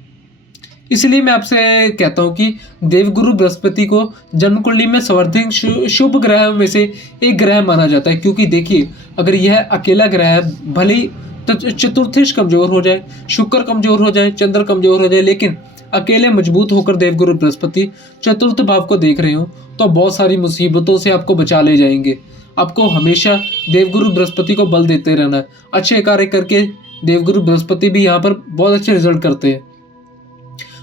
इसलिए मैं आपसे कहता हूँ कि देवगुरु बृहस्पति को जन्म कुंडली में सर्वाधिक शुभ ग्रह में से एक ग्रह माना जाता है। क्योंकि देखिए, अगर यह अकेला ग्रह है, भले ही चतुर्थेश कमजोर हो जाए, शुक्र कमजोर हो जाए, चंद्र कमजोर हो जाए, लेकिन अकेले मजबूत होकर देवगुरु बृहस्पति चतुर्थ भाव को देख रहे हो तो बहुत सारी मुसीबतों से आपको बचा ले जाएंगे। आपको हमेशा देवगुरु बृहस्पति को बल देते रहना है। अच्छे कार्य करके देवगुरु बृहस्पति भी यहाँ पर बहुत अच्छे रिजल्ट करते हैं।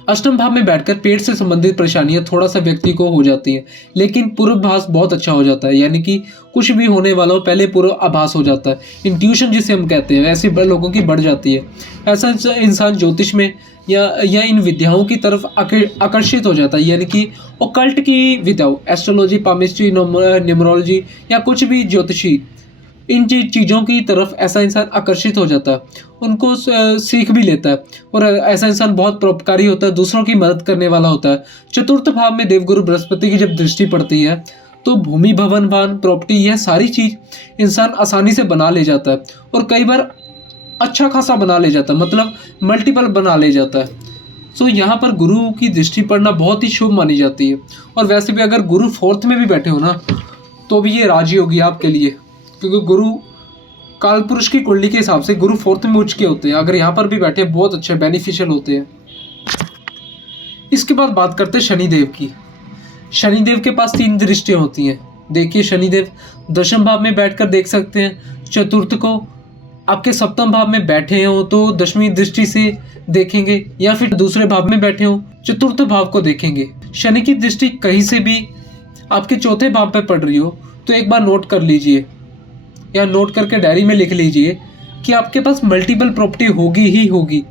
अष्टम भाव में बैठकर पेट से संबंधित परेशानियां थोड़ा सा व्यक्ति को हो जाती हैं, लेकिन पूर्वाभास बहुत अच्छा हो जाता है। यानी कि कुछ भी होने वाला हो पहले पूर्वाभास हो जाता है। इंट्यूशन जिसे हम कहते हैं, ऐसे लोगों की बढ़ जाती है। ऐसा इंसान ज्योतिष में या इन विद्याओं की तरफ आकर्षित हो जाता है। यानी कि ओकल्ट की विद्याओं, एस्ट्रोलॉजी, पामिस्ट्री, न्यूमरोलॉजी या कुछ भी ज्योतिषी, इन चीज़ों की तरफ ऐसा इंसान आकर्षित हो जाता है, उनको सीख भी लेता है और ऐसा इंसान बहुत परोपकारी होता है, दूसरों की मदद करने वाला होता है। चतुर्थ भाव में देवगुरु बृहस्पति की जब दृष्टि पड़ती है तो भूमि, भवन, वाहन, प्रॉपर्टी, यह सारी चीज़ इंसान आसानी से बना ले जाता है और कई बार अच्छा खासा बना ले जाता है, मतलब मल्टीपल बना ले जाता है। सो यहाँ पर गुरु की दृष्टि पड़ना बहुत ही शुभ मानी जाती है। और वैसे भी अगर गुरु 4th में भी बैठे हो ना तो भी ये राजी होगी आपके लिए, क्योंकि गुरु काल पुरुष की कुंडली के हिसाब से गुरु 4th में उच्च के होते हैं। अगर यहाँ पर भी बैठे बहुत अच्छे बेनिफिशियल होते हैं। इसके बाद बात करते हैं शनिदेव की। शनिदेव के पास 3 दृष्टियाँ होती हैं। देखिए, शनिदेव दशम भाव में बैठकर देख सकते हैं। चतुर्थ को आपके सप्तम भाव में बैठे हो तो 10वीं दृष्टि से देखेंगे, या फिर दूसरे भाव में बैठे हो चतुर्थ भाव को देखेंगे। शनि की दृष्टि कहीं से भी आपके चौथे भाव पे पड़ रही हो तो एक बार नोट कर लीजिए या नोट करके डायरी में लिख लीजिए कि आपके पास मल्टीपल प्रॉपर्टी होगी ही होगी।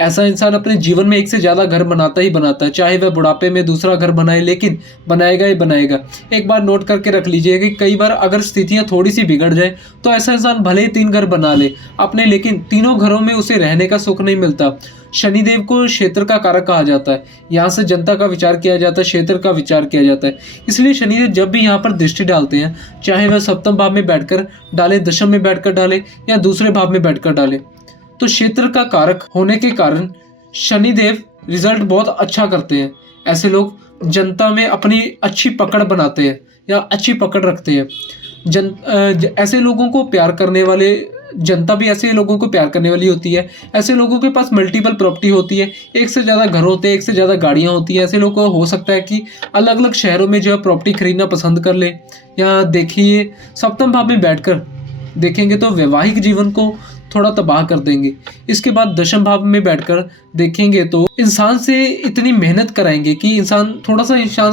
ऐसा इंसान अपने जीवन में एक से ज़्यादा घर बनाता ही बनाता है, चाहे वह बुढ़ापे में दूसरा घर बनाए, लेकिन बनाएगा ही बनाएगा। एक बार नोट करके रख लीजिए कि कई बार अगर स्थितियाँ थोड़ी सी बिगड़ जाए तो ऐसा इंसान भले ही 3 घर बना ले अपने, लेकिन तीनों घरों में उसे रहने का सुख नहीं मिलता। शनिदेव को क्षेत्र का कारक कहा जाता है। यहाँ से जनता का विचार किया जाता है, क्षेत्र का विचार किया जाता है। इसलिए शनिदेव जब भी यहाँ पर दृष्टि डालते हैं, चाहे वह सप्तम भाव में बैठकर डाले, दशम में बैठकर डाले या दूसरे भाव में बैठकर डाले, तो क्षेत्र का कारक होने के कारण शनिदेव रिजल्ट बहुत अच्छा करते हैं। ऐसे लोग जनता में अपनी अच्छी पकड़ बनाते हैं या अच्छी पकड़ रखते हैं। ऐसे लोगों को प्यार करने वाले, जनता भी ऐसे लोगों को प्यार करने वाली होती है। ऐसे लोगों के पास मल्टीपल प्रॉपर्टी होती है, एक से ज़्यादा घर होते हैं, एक से ज़्यादा गाड़ियाँ होती हैं। ऐसे लोगों को हो सकता है कि अलग अलग शहरों में जो है प्रॉपर्टी खरीदना पसंद कर ले। या देखिए सप्तम भाव में बैठकर देखेंगे तो वैवाहिक जीवन को थोड़ा तबाह कर देंगे। इसके बाद दशम भाव में बैठकर देखेंगे तो इंसान से इतनी मेहनत कराएंगे कि इंसान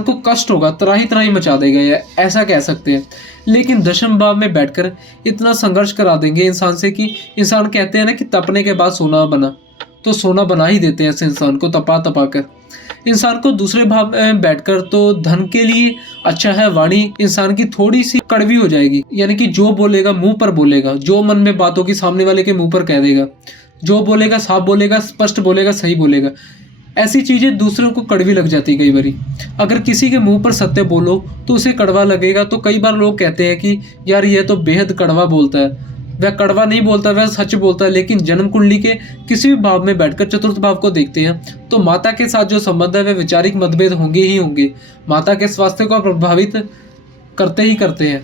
को कष्ट होगा, त्राही त्राही मचा देगा, या ऐसा कह सकते हैं। लेकिन दशम भाव में बैठकर इतना संघर्ष करा देंगे इंसान से कि इंसान कहते हैं ना कि तपने के बाद सोना बना, तो सोना बना ही देते हैं ऐसे इंसान को तपा तपा कर। इंसान को दूसरे भाव में बैठकर तो धन के लिए अच्छा है। वाणी इंसान की थोड़ी सी कड़वी हो जाएगी, यानी कि जो बोलेगा मुंह पर बोलेगा, जो मन में बात होगी सामने वाले के मुंह पर कह देगा, जो बोलेगा साफ बोलेगा, स्पष्ट बोलेगा, सही बोलेगा। ऐसी चीजें दूसरों को कड़वी लग जाती है कई बारी। अगर किसी के मुंह पर सत्य बोलो तो उसे कड़वा लगेगा। तो कई बार लोग कहते हैं कि यार यह तो बेहद कड़वा बोलता है। वह कड़वा नहीं बोलता, वह सच बोलता है। लेकिन जन्म कुंडली के किसी भी भाव में बैठकर चतुर्थ भाव को देखते हैं तो माता के साथ जो संबंध है वह वैचारिक मतभेद होंगे ही होंगे, माता के स्वास्थ्य को प्रभावित करते ही करते हैं।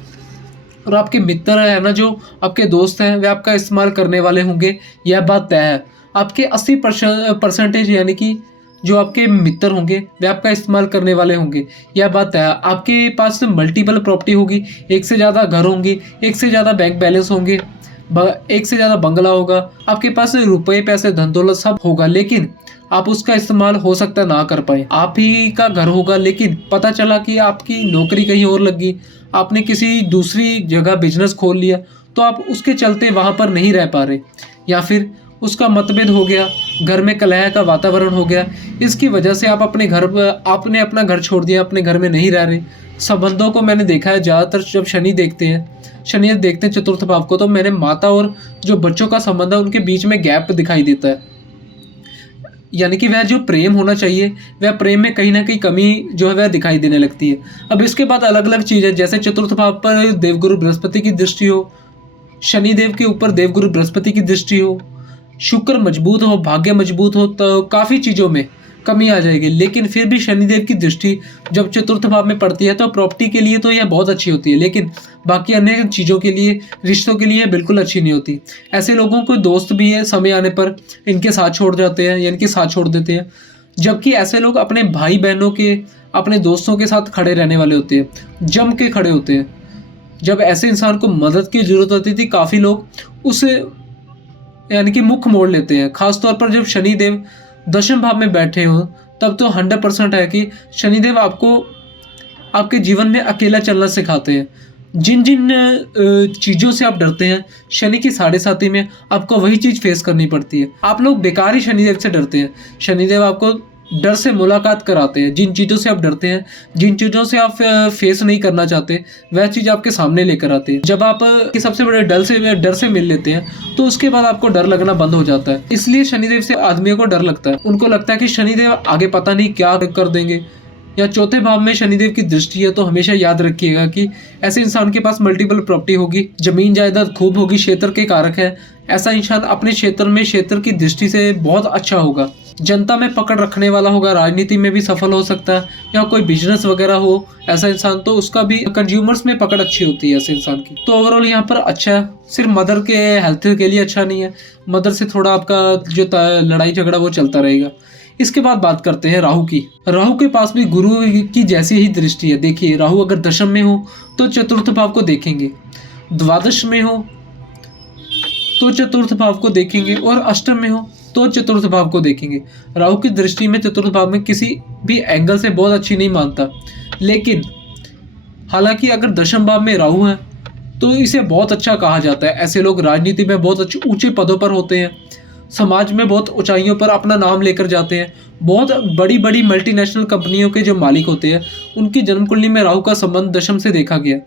और आपके मित्र है ना, जो आपके दोस्त हैं, वे आपका इस्तेमाल करने वाले होंगे, यह बात तय है। आपके 80% यानी कि जो आपके मित्र होंगे वे आपका इस्तेमाल करने वाले होंगे, यह बात है। आपके पास मल्टीपल प्रॉपर्टी होगी, एक से ज़्यादा घर होंगे, एक से ज़्यादा बैंक बैलेंस होंगे, एक से ज़्यादा बंगला होगा, आपके पास रुपए पैसे धन दौलत सब होगा, लेकिन आप उसका इस्तेमाल हो सकता ना कर पाए। आप ही का घर होगा, लेकिन पता चला कि आपकी नौकरी कहीं और लग गई, आपने किसी दूसरी जगह बिजनेस खोल लिया, तो आप उसके चलते वहाँ पर नहीं रह पा रहे, या फिर उसका मतभेद हो गया, घर में कलह का वातावरण हो गया। इसकी वजह से आपने अपना घर छोड़ दिया, अपने घर में नहीं रह रहे। संबंधों को मैंने देखा है ज़्यादातर जब शनि देखते हैं चतुर्थ भाव को, तो मैंने माता और जो बच्चों का संबंध है उनके बीच में गैप दिखाई देता है। यानी कि वह जो प्रेम होना चाहिए वह प्रेम में कहीं ना कहीं कमी जो है वह दिखाई देने लगती है। अब इसके बाद अलग अलग चीज़ें, जैसे चतुर्थ भाव पर देवगुरु बृहस्पति की दृष्टि हो, शनिदेव के ऊपर देवगुरु बृहस्पति की दृष्टि हो, शुक्र मजबूत हो, भाग्य मजबूत हो, तो काफ़ी चीज़ों में कमी आ जाएगी। लेकिन फिर भी शनिदेव की दृष्टि जब चतुर्थ भाव में पड़ती है तो प्रॉपर्टी के लिए तो यह बहुत अच्छी होती है, लेकिन बाकी अन्य चीज़ों के लिए, रिश्तों के लिए बिल्कुल अच्छी नहीं होती। ऐसे लोगों को दोस्त भी है, समय आने पर इनके साथ छोड़ जाते हैं, यानी कि साथ छोड़ देते हैं। जबकि ऐसे लोग अपने भाई बहनों के, अपने दोस्तों के साथ खड़े रहने वाले होते हैं, जम के खड़े होते हैं। जब ऐसे इंसान को मदद की जरूरत होती थी, काफ़ी लोग उसे यानी कि मुख मोड़ लेते हैं। खासतौर पर जब शनिदेव दशम भाव में बैठे हो, तब तो 100% है कि शनिदेव आपको आपके जीवन में अकेला चलना सिखाते हैं। जिन जिन चीज़ों से आप डरते हैं, शनि की 7.5 में आपको वही चीज़ फेस करनी पड़ती है। आप लोग बेकार ही शनिदेव से डरते हैं। शनिदेव आपको डर से मुलाकात कराते हैं। जिन चीज़ों से आप डरते हैं, जिन चीज़ों से आप फेस नहीं करना चाहते, वह चीज़ आपके सामने लेकर आते हैं। जब आप के सबसे बड़े डर से मिल लेते हैं तो उसके बाद आपको डर लगना बंद हो जाता है। इसलिए शनिदेव से आदमियों को डर लगता है। उनको लगता है कि शनिदेव आगे पता नहीं क्या कर देंगे। या चौथे भाव में शनिदेव की दृष्टि है तो हमेशा याद रखिएगा कि ऐसे इंसान के पास मल्टीपल प्रॉपर्टी होगी, जमीन जायदाद खूब होगी, क्षेत्र के कारक है। ऐसा इंसान अपने क्षेत्र की दृष्टि से बहुत अच्छा होगा, जनता में पकड़ रखने वाला होगा, राजनीति में भी सफल हो सकता है, या कोई बिजनेस वगैरह हो ऐसा इंसान, तो उसका भी कंज्यूमर्स में पकड़ अच्छी होती है ऐसे इंसान की। तो ओवरऑल यहाँ पर अच्छा है। सिर्फ मदर के हेल्थ के लिए अच्छा नहीं है, मदर से थोड़ा आपका जो लड़ाई झगड़ा वो चलता रहेगा। इसके बाद बात करते हैं राहु की। राहु के पास भी गुरु की जैसी ही दृष्टि है। देखिए, राहु अगर दशम में हो तो चतुर्थ भाव को देखेंगे, द्वादश में हो तो चतुर्थ भाव को देखेंगे, और अष्टम में हो तो चतुर्थ भाव को देखेंगे। राहु की दृष्टि में चतुर्थ भाव में किसी भी एंगल से बहुत अच्छी नहीं मानता। लेकिन हालांकि अगर दशम भाव में राहु है तो इसे बहुत अच्छा कहा जाता है। ऐसे लोग राजनीति में बहुत अच्छे ऊंचे पदों पर होते हैं, समाज में बहुत ऊंचाइयों पर अपना नाम लेकर जाते हैं। बहुत बड़ी बड़ी मल्टीनेशनल कंपनियों के जो मालिक होते हैं उनकी जन्म कुंडली में राहु का संबंध दशम से देखा गया।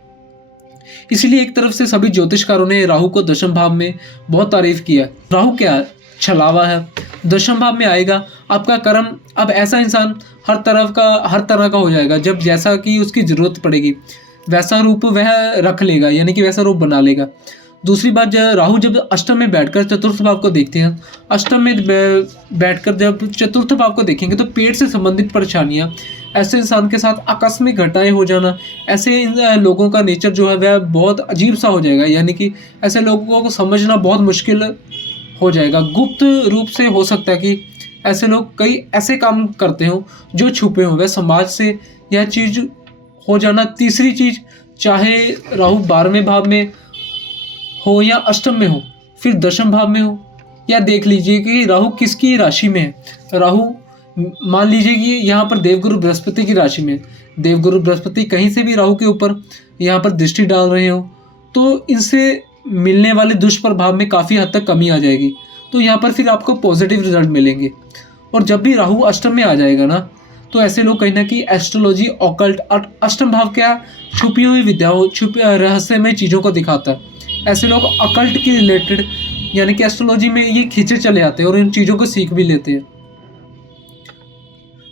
इसीलिए एक तरफ से सभी ज्योतिषकारों ने राहु को दशम भाव में बहुत तारीफ किया। राहु क्या है? छलावा है। दशम भाव में आएगा आपका कर्म। अब ऐसा इंसान हर तरह का हो जाएगा। जब जैसा कि उसकी जरूरत पड़ेगी वैसा रूप वह रख लेगा, यानी कि वैसा रूप बना लेगा। दूसरी बात, राहु जब अष्टम में बैठकर चतुर्थ भाव को देखते हैं, अष्टम में बैठकर जब चतुर्थ भाव को देखेंगे तो पेट से संबंधित परेशानियां, ऐसे इंसान के साथ आकस्मिक घटनाएं हो जाना, ऐसे लोगों का नेचर जो है वह बहुत अजीब सा हो जाएगा। यानी कि ऐसे लोगों को समझना बहुत मुश्किल हो जाएगा। गुप्त रूप से हो सकता है कि ऐसे लोग कई ऐसे काम करते हो जो छुपे हो, वह समाज से यह चीज हो जाना। तीसरी चीज, चाहे राहु 12वें भाव में हो या अष्टम में हो, फिर दशम भाव में हो, या देख लीजिए कि राहु किसकी राशि में है। राहु मान लीजिए कि यहाँ पर देवगुरु बृहस्पति की राशि में, देवगुरु बृहस्पति कहीं से भी राहु के ऊपर यहाँ पर दृष्टि डाल रहे हो तो इनसे मिलने वाले दुष्प्रभाव में काफ़ी हद तक कमी आ जाएगी। तो यहाँ पर फिर आपको पॉजिटिव रिजल्ट मिलेंगे। और जब भी राहु अष्टम में आ जाएगा ना, तो ऐसे लोग कहीं ना कहीं एस्ट्रोलॉजी, ऑकल्ट, अष्टम भाव क्या, छुपी हुई विद्याओं, छुपी रहस्यमय चीज़ों को दिखाता है। ऐसे लोग ऑकल्ट के रिलेटेड यानी कि एस्ट्रोलॉजी में ये खींचे चले आते हैं और इन चीज़ों को सीख भी लेते हैं।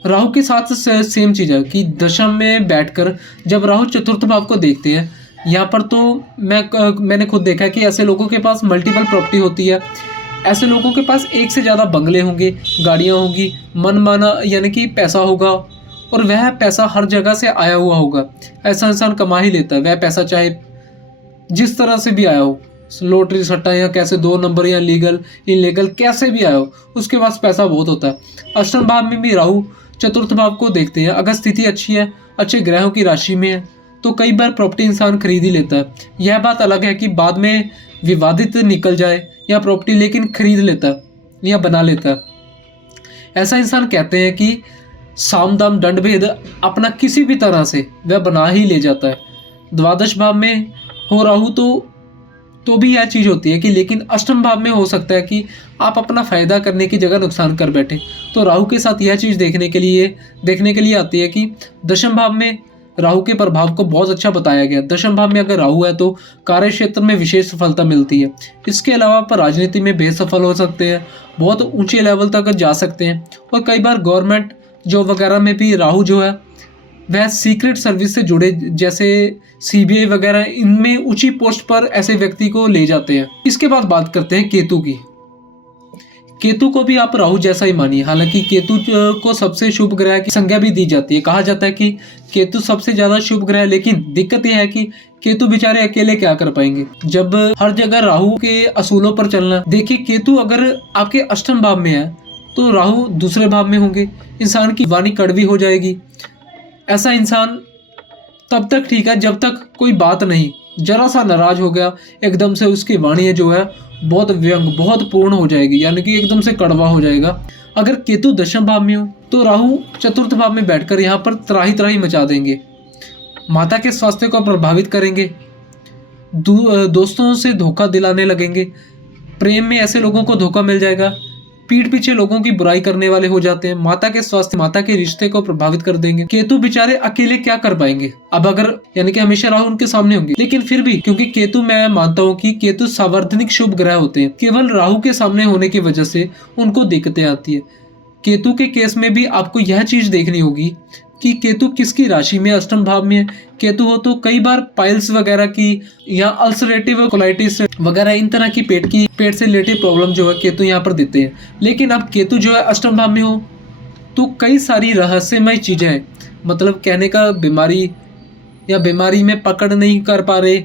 राहु के साथ सेम चीज़ है कि दशम में बैठकर जब राहु चतुर्थ भाव को देखते हैं, यहाँ पर तो मैंने खुद देखा है कि ऐसे लोगों के पास मल्टीपल प्रॉपर्टी होती है। ऐसे लोगों के पास एक से ज़्यादा बंगले होंगे, गाड़ियाँ होंगी, मनमाना यानी कि पैसा होगा और वह पैसा हर जगह से आया हुआ होगा। ऐसा इंसान कमा ही लेता है वह पैसा, चाहे जिस तरह से भी आया हो, लॉटरी सट्टा या कैसे 2 नंबर या लीगल इनलीगल कैसे भी आया हो, उसके पास पैसा बहुत होता है। अष्टम भाव में भी राहु चतुर्थ भाव को देखते हैं। अगर स्थिति अच्छी है, अच्छे ग्रहों की राशि में है, तो कई बार प्रॉपर्टी इंसान खरीद ही लेता है। यह बात अलग है कि बाद में विवादित निकल जाए या प्रॉपर्टी लेकिन खरीद लेता है या बना लेता है। ऐसा इंसान कहते हैं कि साम दाम दंड भेद अपना किसी भी तरह से वह बना ही ले जाता है। द्वादश भाव में हो राहु तो भी यह चीज़ होती है कि लेकिन अष्टम भाव में हो सकता है कि आप अपना फायदा करने की जगह नुकसान कर बैठे। तो राहु के साथ यह चीज़ देखने के लिए आती है कि दशम भाव में राहु के प्रभाव को बहुत अच्छा बताया गया। दशम भाव में अगर राहु है तो कार्य क्षेत्र में विशेष सफलता मिलती है। इसके अलावा आप राजनीति में बेसफल हो सकते हैं, बहुत ऊंचे लेवल तक जा सकते हैं और कई बार गवर्नमेंट जॉब वगैरह में भी राहु जो है वह सीक्रेट सर्विस से जुड़े, जैसे सीबीआई वगैरह, इनमें ऊंची पोस्ट पर ऐसे व्यक्ति को ले जाते हैं। इसके बाद बात करते हैं केतु की। केतु को भी आप राहु जैसा ही मानिए। हालांकि केतु को सबसे शुभ ग्रह की संज्ञा भी दी जाती है। कहा जाता है कि केतु सबसे ज्यादा शुभ ग्रह है, लेकिन दिक्कत यह है कि केतु बेचारे अकेले क्या कर पाएंगे जब हर जगह राहु के असूलों पर चलना। देखिए, केतु अगर आपके अष्टम भाव में है तो राहु दूसरे भाव में होंगे, इंसान की वाणी कड़वी हो जाएगी। ऐसा इंसान तब तक ठीक है जब तक कोई बात नहीं, जरा सा नाराज हो गया एकदम से उसकी वाणी जो है बहुत व्यंग, बहुत पूर्ण हो जाएगी, यानी कि एकदम से कड़वा हो जाएगा। अगर केतु दशम भाव में हो तो राहु चतुर्थ भाव में बैठकर यहाँ पर त्राही त्राही मचा देंगे, माता के स्वास्थ्य को प्रभावित करेंगे, दोस्तों से धोखा दिलाने लगेंगे, प्रेम में ऐसे लोगों को धोखा मिल जाएगा, पीठ पीछे लोगों की बुराई करने वाले हो जाते हैं, माता के स्वास्थ्य, माता के रिश्ते को प्रभावित कर देंगे। केतु बेचारे अकेले क्या कर पाएंगे। अब अगर यानी कि हमेशा राहु उनके सामने होंगे, लेकिन फिर भी क्योंकि केतु, मैं मानता हूँ कि केतु सार्वजनिक शुभ ग्रह होते हैं, केवल राहु के सामने होने की वजह से उनको दिक्कतें आती है। केतु के केस में भी आपको यह चीज देखनी होगी कि केतु किसकी राशि में, अष्टम भाव में केतु हो तो कई बार पाइल्स वगैरह की या अल्सरेटिव कोलाइटिस वगैरह इन तरह की पेट से रिलेटेड प्रॉब्लम जो है केतु यहाँ पर देते हैं। लेकिन अब केतु जो है अष्टम भाव में हो तो कई सारी रहस्यमय चीजें हैं, मतलब कहने का बीमारी या बीमारी में पकड़ नहीं कर पा रहे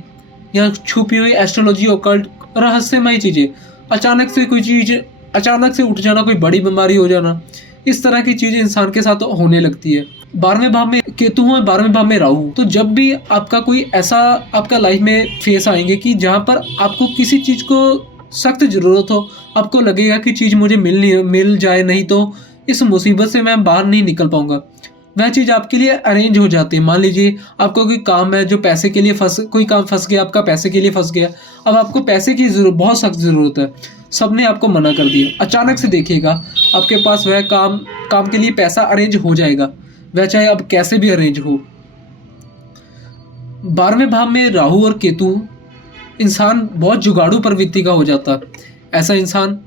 या छुपी हुई एस्ट्रोलॉजी, ऑकल्ट, रहस्यमय चीजें, अचानक से कोई चीज अचानक से उठ जाना, कोई बड़ी बीमारी हो जाना, इस तरह की चीजें इंसान के साथ होने लगती है। 12वें भाव में केतु हो, 12वें भाव में राहु, तो जब भी आपका कोई ऐसा आपका लाइफ में फेस आएंगे कि जहाँ पर आपको किसी चीज को सख्त जरूरत हो, आपको लगेगा कि चीज मुझे मिल जाए, नहीं तो इस मुसीबत से मैं बाहर नहीं निकल पाऊंगा, वह चीज आपके लिए अरेंज हो जाती है। मान लीजिए आपको कोई काम है जो पैसे के लिए कोई काम फंस गया, आपका पैसे के लिए फंस गया, अब आपको पैसे की बहुत सख्त जरूरत है, सबने आपको मना कर दिया। अचानक से देखिएगा आपके पास वह काम के लिए पैसा अरेंज हो जाएगा, वह चाहे अब कैसे भी अरेंज हो। 12वें भाव में राहु और केतु, इंसान बहुत जुगाड़ू प्रवृत्ति का हो जाता है। ऐसा इंसान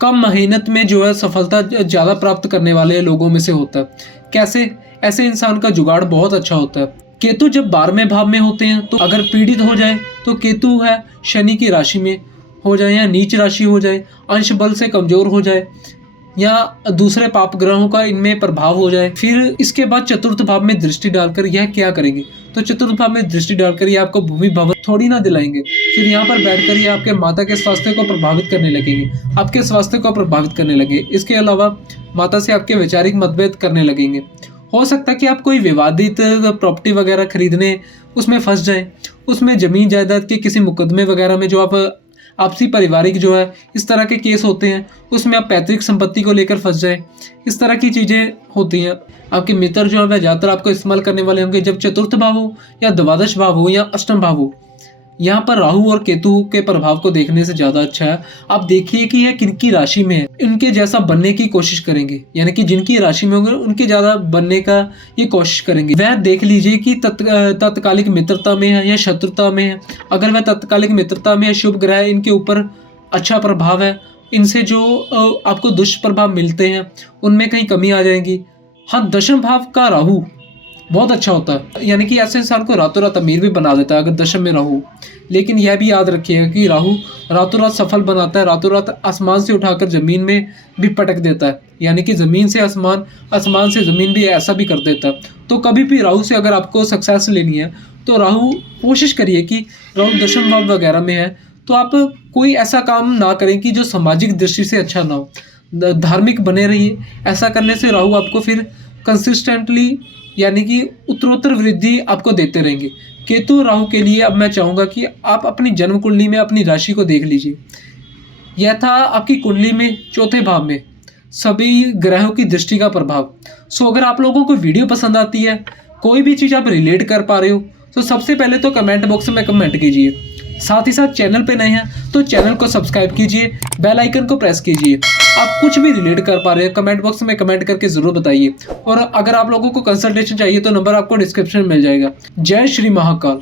कम मेहनत में जो है सफलता ज़्यादा प्राप्त करने वाले लोगों में से होता है। कैसे? ऐसे इंसान का जुगाड़ बहुत अच्छा होता है। केतु जब 12वें भाव में होते हैं तो अगर पीड़ित हो जाए तो केतु है शनि की राशि में हो जाए या नीच राशि हो जाए, अंश बल से कमजोर हो जाए या दूसरे पाप ग्रहों का इनमें प्रभाव हो जाए, फिर इसके बाद चतुर्थ भाव में दृष्टि डालकर यह क्या करेंगे? तो चतुर्थ भाव में दृष्टि डालकर ये आपको भूमि भवन थोड़ी ना दिलाएंगे, फिर यहाँ पर बैठकर ये आपके माता के स्वास्थ्य को प्रभावित करने लगेंगे, आपके स्वास्थ्य को प्रभावित करने लगे। इसके अलावा माता से आपके वैचारिक मतभेद करने लगेंगे। हो सकता है कि आप कोई विवादित प्रॉपर्टी वगैरह खरीदने उसमें फंस जाएं, उसमें जमीन जायदाद के किसी मुकदमे वगैरह में जो आप आपसी पारिवारिक जो है इस तरह के केस होते हैं उसमें आप पैतृक संपत्ति को लेकर फंस जाए। इस तरह की चीज़ें होती हैं। आपके मित्र जो है वह ज़्यादातर आपको इस्तेमाल करने वाले होंगे। जब चतुर्थ भाव हो या द्वादश भाव हो या अष्टम भाव हो, यहाँ पर राहु और केतु के प्रभाव को देखने से ज़्यादा अच्छा है आप देखिए कि यह किनकी राशि में है, इनके जैसा बनने की कोशिश करेंगे, यानी कि जिनकी राशि में होंगे उनके ज़्यादा बनने का ये कोशिश करेंगे। वह देख लीजिए कि तत्कालिक मित्रता में है या शत्रुता में है। अगर वह तत्कालिक मित्रता में है, शुभ ग्रह इनके ऊपर अच्छा प्रभाव है, इनसे जो आपको दुष्प्रभाव मिलते हैं उनमें कहीं कमी आ जाएगी। हाँ, दशम भाव का राहु बहुत अच्छा होता है, यानी कि ऐसे इंसान को रातों रात अमीर भी बना देता है अगर दशम में राहु। लेकिन यह भी याद रखिएगा कि राहु रातों रात सफल बनाता है, रातों रात आसमान से उठाकर जमीन में भी पटक देता है, यानी कि जमीन से आसमान, आसमान से जमीन भी ऐसा भी कर देता है। तो कभी भी राहु से अगर आपको सक्सेस लेनी है तो राहु कोशिश करिए कि राहु दशम भाव वगैरह में है तो आप कोई ऐसा काम ना करें कि जो सामाजिक दृष्टि से अच्छा ना हो, धार्मिक बने रहिए। ऐसा करने से राहु आपको फिर कंसिस्टेंटली यानी कि उत्तरोत्तर वृद्धि आपको देते रहेंगे। केतु राहु के लिए अब मैं चाहूँगा कि आप अपनी जन्म कुंडली में अपनी राशि को देख लीजिए। यह था आपकी कुंडली में चौथे भाव में सभी ग्रहों की दृष्टि का प्रभाव। सो अगर आप लोगों को वीडियो पसंद आती है, कोई भी चीज़ आप रिलेट कर पा रहे हो, तो सबसे पहले तो कमेंट बॉक्स में कमेंट कीजिए। साथ ही साथ चैनल पे नए हैं तो चैनल को सब्सक्राइब कीजिए, बेल आइकन को प्रेस कीजिए। आप कुछ भी रिलेट कर पा रहे हैं कमेंट बॉक्स में कमेंट करके ज़रूर बताइए। और अगर आप लोगों को कंसल्टेशन चाहिए तो नंबर आपको डिस्क्रिप्शन में मिल जाएगा। जय श्री महाकाल।